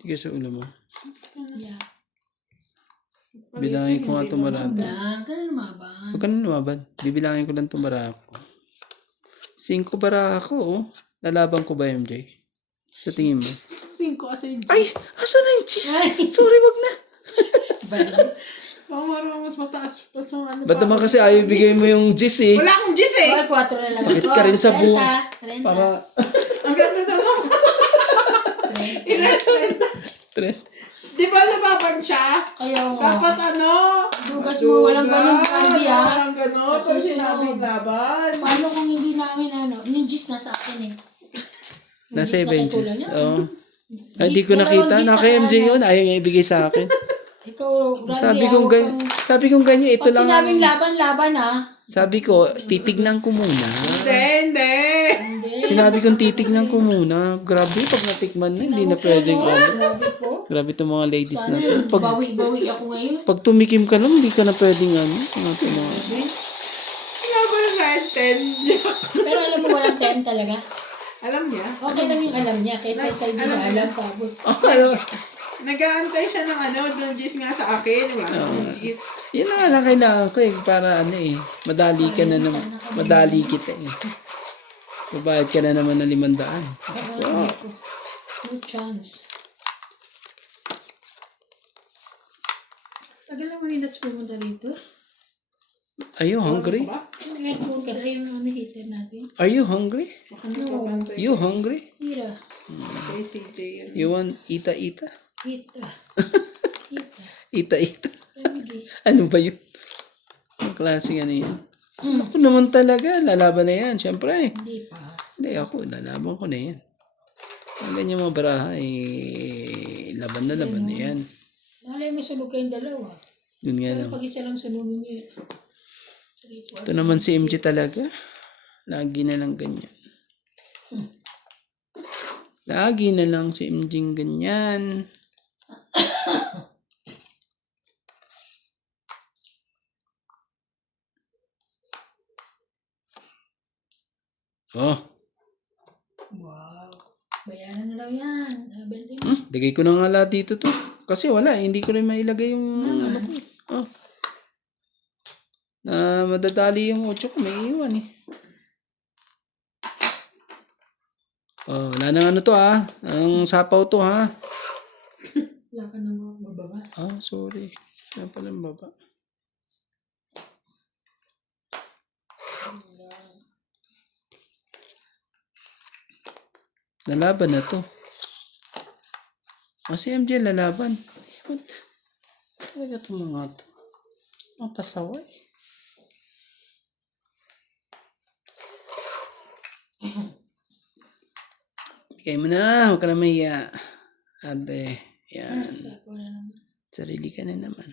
Sige sa ulo mo. Yeah. Bilangin ko nga itong marami. Wala, ka na lumaban. Huwag ka na lumabad. Bibilangin ko lang itong bara ko. 5 bara ako, oh. Lalaban ko ba, MJ? Sa tingin mo? 5 kasi yung Ay! Asan na yung cheese? Ay. Sorry, wag na. Bali. Marunong mas mataas pa sa ano. Ba't naman kasi ayaw ibigay mo yung gis eh? Wala akong gis eh. Bawal 4 na lang. Sakit ka rin sa buhok. 30. Para... Ang ganda naman. 30. Di ba lumaban siya? Kaya nga. Dapat ano? Dugas mo, walang ganun, Candy, ah. Walang ganun. Sa Pag susunod. sinabing laban. Paano kung hindi namin ano? Yung gis nasa akin eh. Yung Nasa gis na kay benches. Kuya niya. Oo. Gis, Hindi ko nakita. dalawang gis Naka sa MJ kanan. yun. Ayaw niya ibigay sa akin. Ikaw, Randy, Sabi ah, kong huwag ganyan. kang- Sabi kong ganyan. Ito Pag lang. sinabing laban ah. Sabi ko, titignan ko muna. Hindi. Hindi. Sinabi kong titignan ko muna. Grabe, pag natikman na, hindi na pwedeng ano. Grabe po. Grabe itong mga ladies na Sana to. Pag, bawi-bawi ako ngayon. pag tumikim ka lang, hindi ka na pwedeng ano. Mga ito mga... Laban na 10. Pero alam mo, walang 10 talaga. Alam niya. Okay lang yung alam niya. Kaysa sa hindi Alam niya niya. alam tapos. Nag-aantay siya ng ano, ng gis nga sa akin. Wala akong gis. Yan na nga lang kailangan ko eh. Para ano eh. Madali ka na naman. Madali kita eh. Babayad ka na naman ng 500. Oo. No chance. Tagal lang minutes pumunta rito. Are you hungry? Ba? Yung aircon kasi yung ano heater natin. Are you hungry? Baka nagpapantay. You hungry? Hira. Kay CJ yun. You want ita-ita? Hita. Hita. Ita-ita? Lamigi. Ano ba yun? Ang klaseng ano yan? Ako naman talaga. Lalaban na yan. Siyempre. Hindi pa. Hindi ako. Lalaban ko na yan. Ang ganyan mga baraha eh. Laban na yan. Malay mo sulog kayong dalawa. Yun nga Pero lang. pag isa lang sunugin niya. 3, 4, Ito naman si 5, MJ 6. talaga. Lagi na lang ganyan. Lagi na lang si MJ ganyan. Oh, Wow. Bayaran na raw yan. Bente mo. Lagay ko na nga lahat dito to. Kasi wala, hindi ko rin mailagay yung ano ko. Oh. Na madadali yung 8 ko, may iwan eh. Oh, wala nang ano to ah. Anong sapaw to ha? Wala ka na mababa. Ah, sorry. Yan pala ang baba. Lalaban na to. O si MJ lalaban. What? Talaga ito mga to. Ang pasaway. Bigay mo na. Huwag ka na mahiya. Ate. Yan. Sapo na naman. Sarili ka na naman.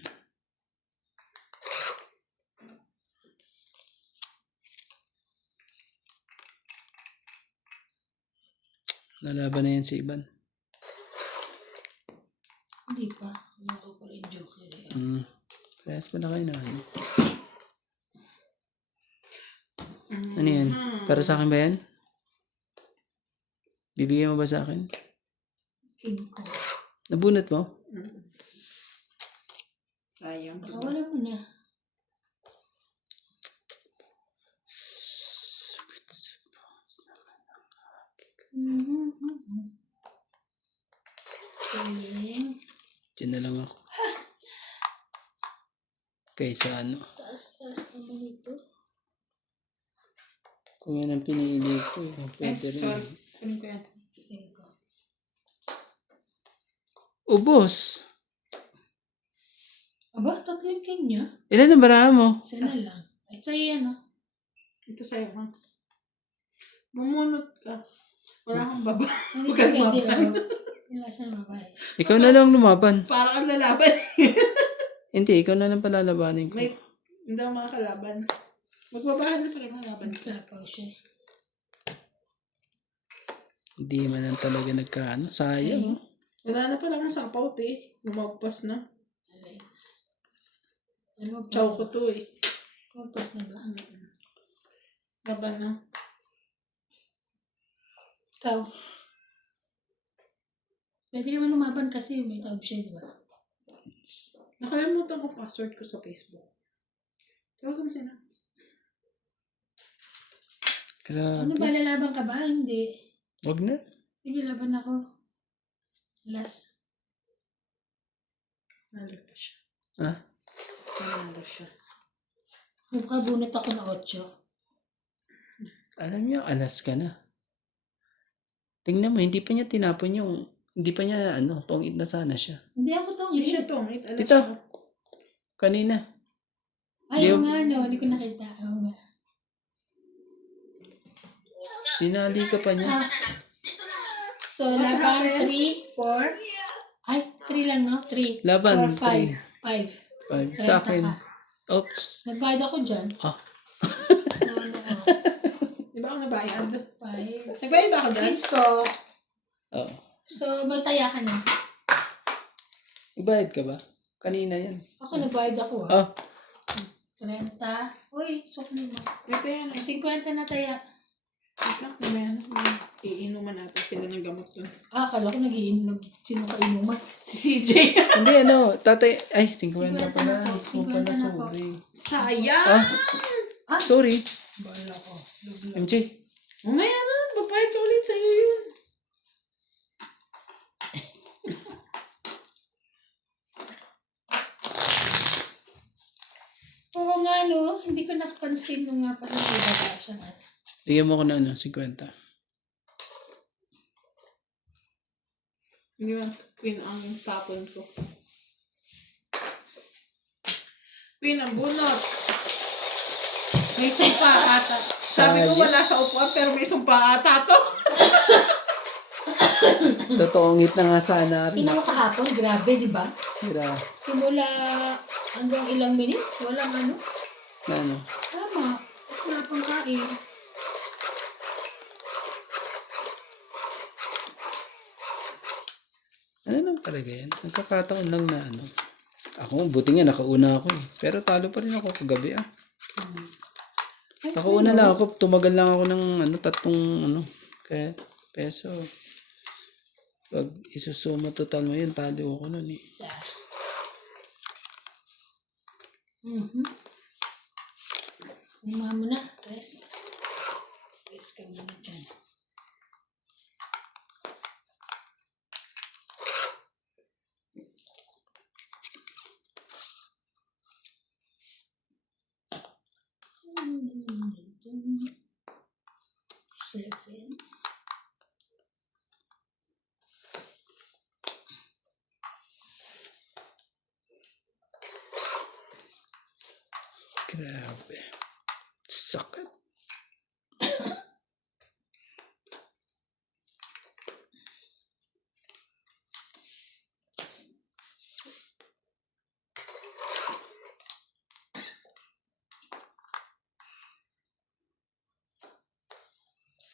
Lalaban na yan si Iban. Hindi pa. Wala ko pala yung joker eh. Parehas pa na kayo na. Ano yan? Para sa akin ba yan? Bibigyan mo ba sa akin? King ko. Nabunot mo? Sayang. Baka wala mo na. Galing. Diyan na lang ako. Kaysa ano. Taas naman ito. Kung yan ang pinili ko, pwede rin. Sorry. Kunin ko yan. 5. Ubos! Aba, 3 yung king niya. Ilan ang barahan mo? Sana lang. Ay, sa'yo yan ah. Ito sa'yo, ha? Bumunot ka. Wala kang baba. Hindi Huwag siya kang pwede lumaban. oh. Wala siya na babae. Ikaw na lang lumaban. Para kang lalaban. Hindi, ikaw na lang palalabanin ko. May, hindi ako makakalaban. Magbabahan na pa rin laban. Nagsapaw siya. Hindi man lang talaga nagkaano. Sayang. Oh. Wala na pala akong sapaw, te. Lumagpas na. Alay. Ano ba? Chow ko to, eh. Magpas na ba? Laban na. Ikaw. Pwede naman lumaban kasi may tawag siya, di ba? Nakalimutan ko password ko sa Facebook. Tawag mo siya na. Ano ba, Grabe. lalaban ka ba? Hindi. Wag na. Sige, laban ako. Last. Nalo pa siya. Ha? Nalo siya. Nagpabunot ako na 8. Alam niyo, alas ka na. Tingnan mo, hindi pa niya tinapon yung, hindi pa niya, tongit na sana siya. Hindi ako tong Hindi siya tongit. Alas Tito. siya. Kanina. Ay, oo Di- nga, no. Hindi ko nakita. Oo nga. Tinali ka pa niya. Ah. So, laban 3, 4. Ay, 3 lang, no? 3, Laban, 4, 5. 5. 5. Sa akin. Oops. Nagbayad ako dyan. Ah. Di ba ako nabayad? 5. Nagbayad ba ako dyan? Kids ko. Oo. So, magtaya ka na. Ibayad ka ba? Kanina yan. Ako, nagbayad ako, Oh. 30. Uy, sukli mo. Ito yan. 50 na taya. Ito lang. Mamaya na. Iinuman natin sila ng gamot dun. Ah, akala ko nag-iinom. Sino ka inuman? Si CJ. Hindi, tatay. Ay, 50 50 pala. na po, Ikaw pala, 50 na po. sorry. Sayang! Ah, Sorry. bahala ko. MJ. Mamaya na. Babayad ka ulit sa'yo yun. Oo nga, no. Hindi ko nakapansin nung nga pala ibaba siya nga. Bigyan mo ko na 50. Hindi man Queen ang tapon ko. Queen ang bunot. May sumpa ata. Sabi ko wala sa upuan pero may sumpa ata to. Totoong ngit na nga sana rin. Tingnan mo kahapon, grabe, di ba? Sira. Simula hanggang ilang minutes, walang ano. Na ano? Tama. Tapos wala pang kain. Ano lang talaga yan? Nagkakataon lang na ano. Ako, buti nga nakauna ako eh. Pero talo pa rin ako kagabi ah. Nakauna lang ako. Tumagal lang ako ng ano, 3 kaya peso. Pag isusuma total mo yun, talo ako nun eh. Isa. Mhm. Lima mo na. Rest. Rest ka muna dyan. Seven. Grabe. Sakit.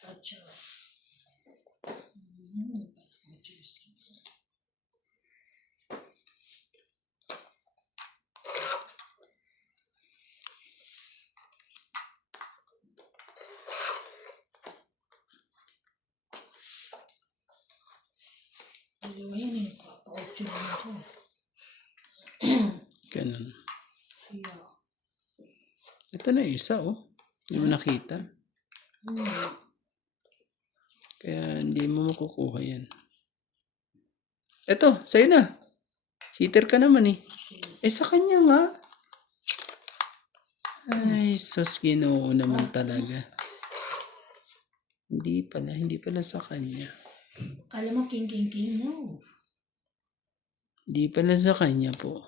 Ocho. Dalawa yan eh. Papa-ocho na ito. Ganun. Kaya. Ito na isa oh. Hindi mo nakita. Kaya hindi mo makukuha yan. Ito, sa'yo na. Cheater ka naman eh. Eh sa kanya nga. Ay, sus, ginoo naman talaga. Hindi pala sa kanya. Kala mo king. No. Hindi pala sa kanya po.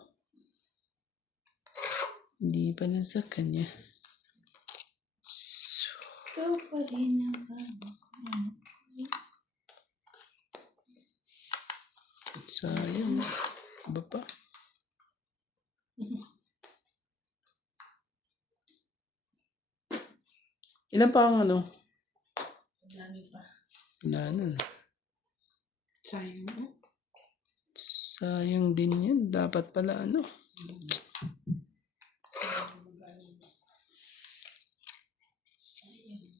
Hindi pala sa kanya. So, Ikaw pa rin ang kamo. sayang. Iba pa. Ilan pa ang ano? Dami pa. Ano? Sayang mo. Sayang din yan. Dapat pala ano. Sayang.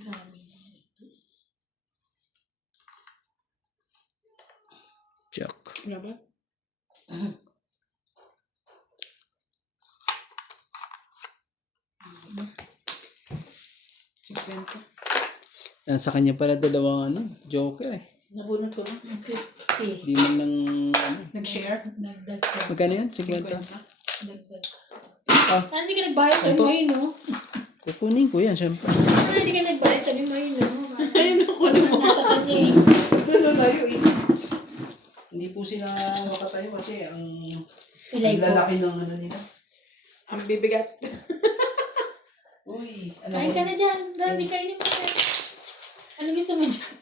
Marami na ito. Jack. Wala ba? Sikwenta. Sa kanya pala dalawang ano. Joker eh. Nabunot ko na. 50. Di man lang ano. Nag-share? Dagdag ko. Magkano yan? 50. Dagdag. Ah. Saan hindi ka nagbayad? Sabi Opo. mo yun, no? Kukunin ko yan, syempre. Saan hindi ka nagbayad? Sabi mo yun, no? Ayun ako naman. Nasa kanya eh. Gano'n layo eh. Hindi po sila makatayo kasi ang Ilay ko. lalaki ng ano nila. Ang bibigat. Uy, ano Kain ka na dyan. Randy, kainin mo na. Ano gusto mo dyan?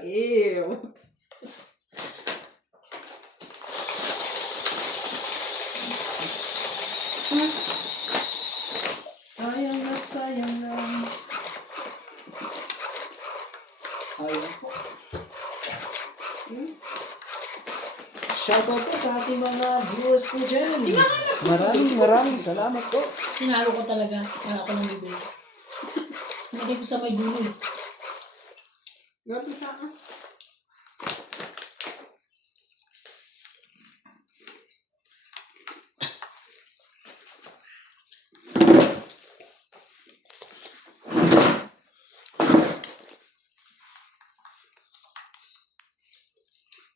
Ew. Sayang na sayang lang. Sayang po. Shoutout po sa ating mga viewers po dyan. Maraming salamat po. Sinalo ko talaga. Para ako nang bibili. Nagay ko sa may dulo eh. Grabe siya ah.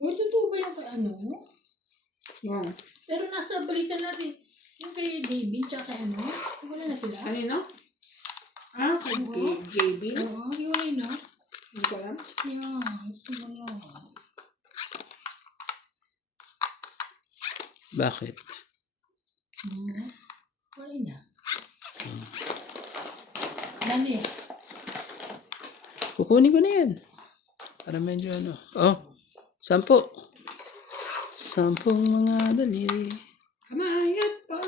Uy, totoo ba yung kay ano? Wow. Pero nasa balita natin. Yung kay Gaby, tsaka kay ano? Wala na sila. Kanino? Ah, kay Oo. JB? Oo, hiwalay na. Hindi ko alam. Yeah, wala. Bakit? Walay na. Nani? Kukunin ko na yan. Para medyo ano. Oh, 10. 10 mga daliri. Kamay at pa.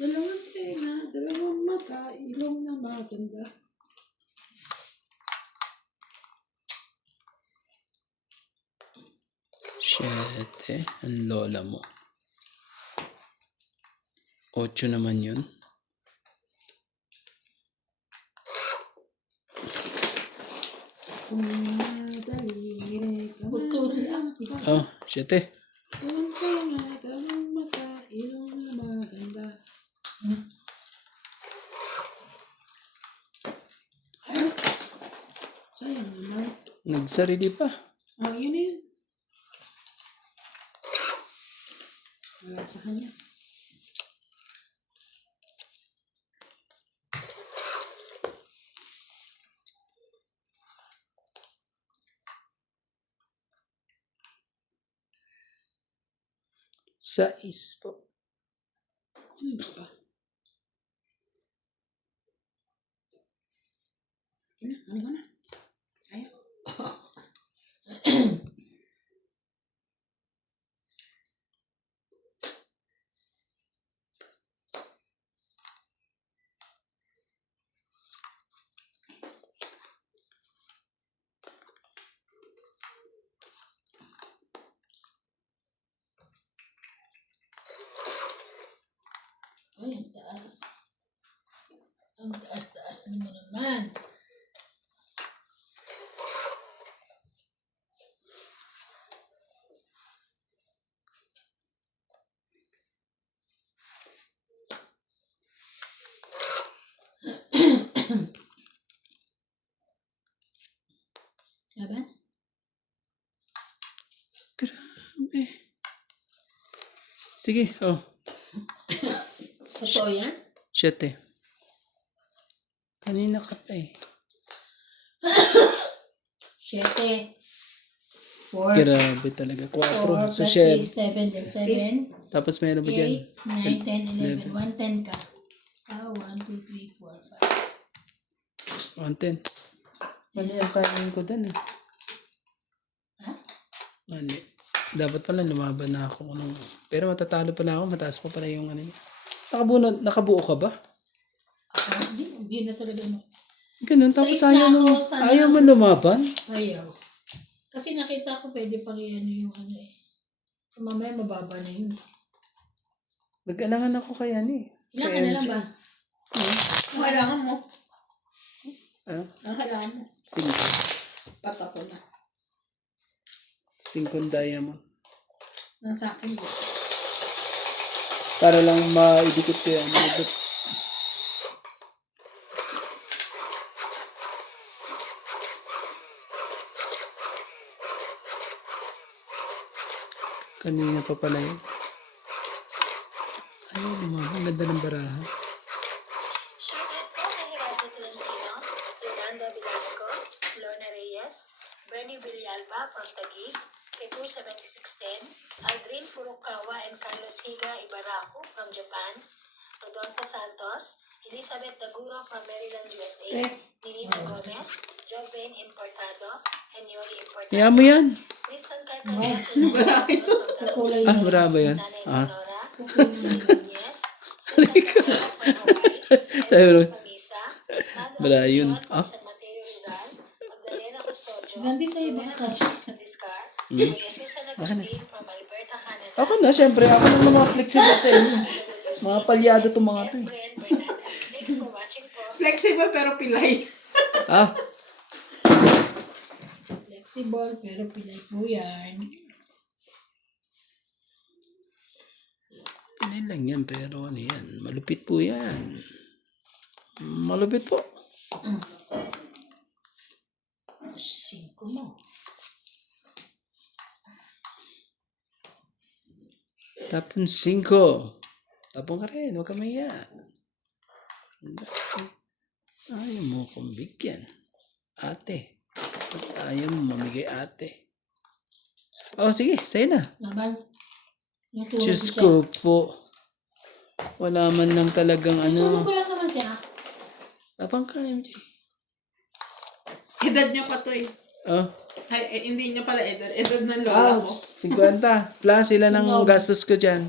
Dalawang tenga, dalawang mata, ilong na maganda. Siyete. Ang lola mo. 8 naman yun. Daliri, Putol lang. Oh, 7. dalawang tenga, dalawang mata, ilong na maganda. Ay, sayang naman. Nagsarili pa. Oh, yun na yun. Wala sa kanya. Sais po. Ano ba? Yun na, ano na? Ayaw. Ay, ang taas. Ang taas-taas mo naman. Laban? Grabe. Sige, oh. Totoo yan? 7. Kanina ka pa eh. 7. 4. Grabe talaga. 4. 4 So, plus 3, 7, then 7. Tapos meron ba dyan? 8, 9, 10, 11. 110 ka. 1, 2, 3, 4, 5. 110. Mali ang timing ko dun eh. Ha? Mali. Dapat pala lumaban na ako. Pero matatalo pala ako. Mataas pa pala yung ano. Nakabuo ka ba? Ako, hindi na talaga mo. Ganun. Tapos Sa ayaw isla mo. ako, sana- Ayaw mo lumaban? Ayaw. Kasi nakita ko pwede pang i-ano yung ano eh. Mamaya mababa na yun. Nag-alangan ako kaya ni. Ilan ka na lang ba? Ang kailangan mo. Ano? Ang kailangan mo. 5. Patapo na. 5 diamond. Nasa akin yun. Para lang maidikit ko yan. Kanina pa pala yun. Ayun naman. Ang ganda ng baraha. Shoutout po kay Gerardo Tolentino, Yolanda Velasco, Lorna Reyes, Bernie Villalba from Taguig, Petur 7610, Aldrin Furukawa and Carlos Higa Ibaraku from Japan, Rodolfo Santos, Elizabeth Daguro from Maryland, USA, Ninita Gomez, Joven Importado, Henyoli Importado, Kaya mo yan. Tristan Carcarazo from Kulay Ah, na. bravo yan. Nanay Ah. Leonora, Susan Nunez, Susan Carrera from Hawaii, Tayo. Edwin Pamisa, Mado Wala yun. Asuncion from Ah. San Mateo Rizal, Magdalena Custodio, Ganti sa iba Romena ka. Bautista Discar, Hmm. Kuya Susan Agustin from Alberta, Canada, Ako na, syempre. Ako na mga flexible sa inyo. Mga palyado itong mga to eh. Efren Bernales. Thank you for watching po. Flexible pero pilay. Ah, Flexible pero pilay po yan. ano lang yan. Pero ano yan. Malupit po yan. Malupit po. 5 mo. Tapon 5. Tapon ka rin. Huwag ka maya. Ayaw mo kong bigyan. Ate. At ayaw mo mamigay ate. Oh, sige. Sa'yo na. Laban. Yung tulog Diyos siya. ko po. Wala man lang talagang Sunog ano. ko lang naman siya. Abang ka, MJ. Edad niya pa to eh. Oh. Ay, hindi niya pala edad. Edad ng lola ko. 50. Plus, ilan ang Wow. gastos ko dyan?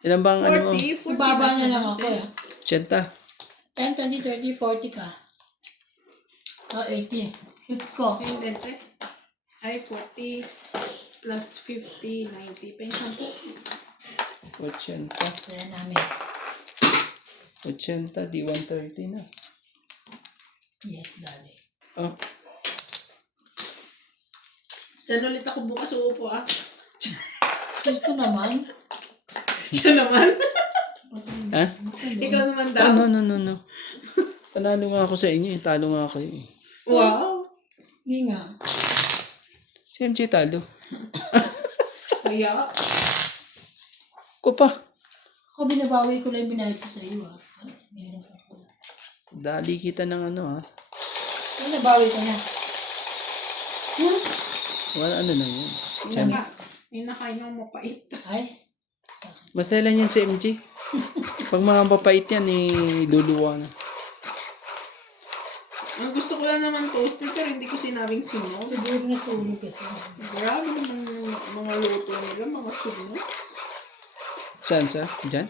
Ilan bang ano mo? 40 Ibaba na lang ako eh. 80. 10, 20, 30, 40 ka. 80. 50 ko. Hindi, ay 40 plus 50, 90. Pensan po. 80. Kaya namin. 80, di 130 na. Yes, daddy. Oh. Diyan ulit ako bukas uupo ah. Ito naman. Siya naman. Ha? Ikaw naman Ah, daw. no. Panalo nga ako sa inyo eh. Talo nga ako eh. Wow. Hindi nga. Si MJ talo. Kaya. Ko pa. Ako binabawi ko lang yung binayad ko sa iyo ah. Meron ako. Dali kita ng ano ha. Ano nabawi ko na? Wala ano lang yun. Tiyan. May nakain yung mapait. Ay. Masaya lang yan si MJ. Pag mga papait yan eh, luluwa na. Ang gusto ko lang naman toasted pero hindi ko sinabing sunog. Siguro na sunog kasi. Grabe naman yung mga luto nila, mga sunog. Saan sa? Diyan?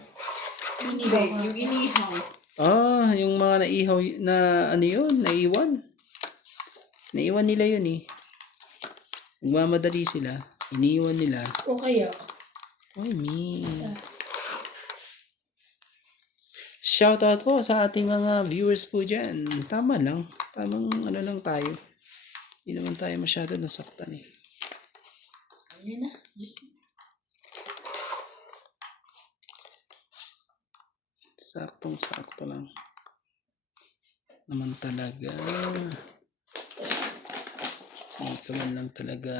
Hindi, Inihaw ka. yung inihaw. Ah, yung mga naihaw na ano yun, naiwan. Naiwan nila yun eh. Nagmamadali sila. Iniwan nila. O kaya. Oy, me. Shoutout po sa ating mga viewers po dyan. Tama lang. Tamang ano lang tayo. Hindi naman tayo masyado nasaktan eh. Ayan na. Saktong-sakto lang. Naman talaga. Hindi ka man lang talaga.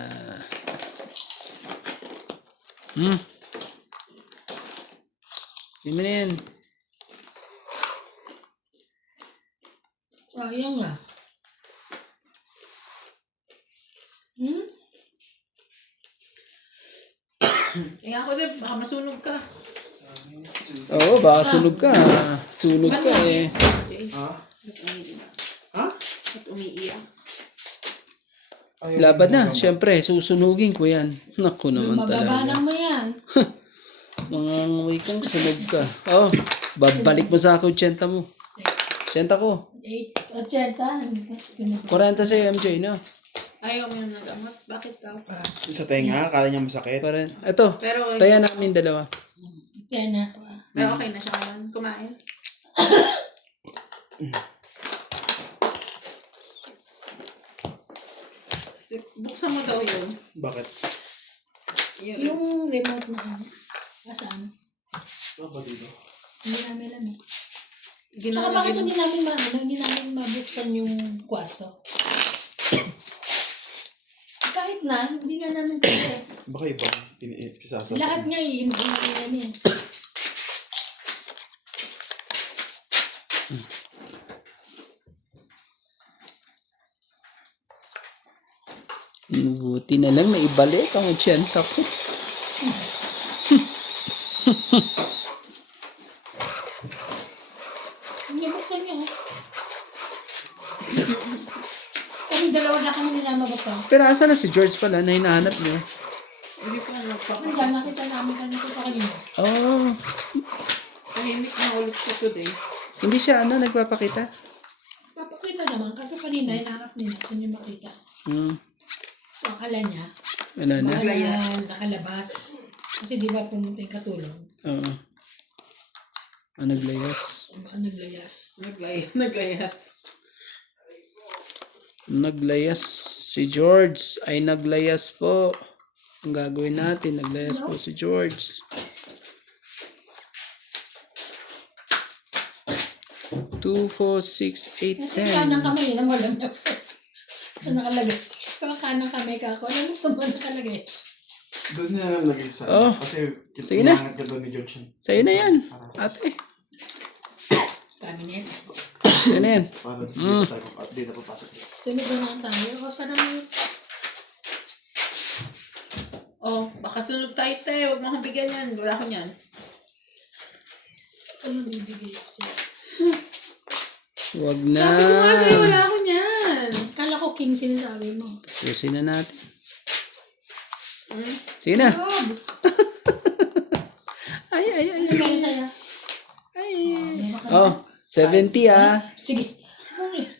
Hindi mo na yan. Sayang nga. Eh ako din, baka masunog ka. Oo, baka sunog ka. Sunog ka eh. Ha? Ba't umiiyak? Ha? Ba't umiiyak? Laban na. Siyempre, susunugin ko yan. Naku naman talaga. Mababanang mo yan. Mga nguwi kang sunog ka. Oh, babalik mo sa ako 80 mo. 80 ko. 80. 40 sa MJ, no? Ayaw mo ng gamot. Bakit ka? Sa tenga, kala niya masakit. Ito, Pero, taya namin dalawa. Yan na. pero okay na siya ngayon. Kumain. Buksan mo daw yun. Bakit? Yun. Yung remote na ano. Asaan? Ano ba dito? Hindi namin alam eh. Saka Ginagawa bakit hindi namin mabuksan yung kwarto? Kahit na, hindi na namin kasi. Baka iba. Pisasa. Lahat nga yun namin. Buti na lang naibalik ang 80 ko. Hindi buksan niya. Kami dalawa na kami ninamabagtan. Pero asa na si George pala na hinahanap niyo? Hindi pa nagpapa. Nandiyan, nakita namin kanito sa kanina. Oh, Tahimik na ulit siya today. hindi siya nagpapakita. Papakita naman, kasi kanina hinahanap nila kung yung makita. So, akala niya, Wala na. nakalabas. Kasi di ba pumunta yung katulong? Oo. Naglayas. Baka naglayas. Naglayas. Naglayas. Si George ay naglayas po. Ang gagawin natin, naglayas po si George. 2, 4, 6, 8, Kasi kanang 10. kamay yun ang walang nasa. Sa nakalagay. Kaya kanang kamay ka ako. Alam mo sa mga nakalagay. Doon niya nalagay sa Oh. Kasi Sige na. pinangat ka doon ni George. Sa'yo na yan. Ate. Cabinet. Sa'yo na yan. Para dito tayo dito papasok. Sunod na lang tayo. O, sana mo. Oh, baka sunog tayo tayo. Huwag mo akong bigyan yan. Wala ko niyan. Ano bibigay ko siya? Wag na. Sabi ko nga sa'yo, wala ako niyan. Kala ko king sinasabi mo. Susin na natin. Hmm? Sige na. Rob! Ay. Ano meron sa'yo? Ay. Meron ka Oh, 70 Sige.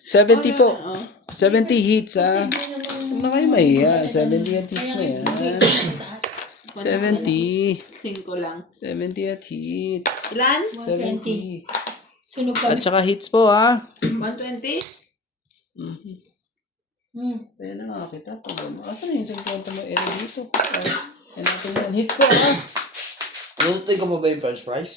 70 po. Oh. 70 hits Huwag Huwag na kayo mahiya. 70 at hits na yan. 70. 5 lang. 70 at hits. Ilan? 70. Sunog At kami. saka hits po ha. 120? Tayo na nga kita. Asan na yung 50 mo ere dito? Ay natin yan. Hits po ha. Lutuin ko mo ba yung french fries?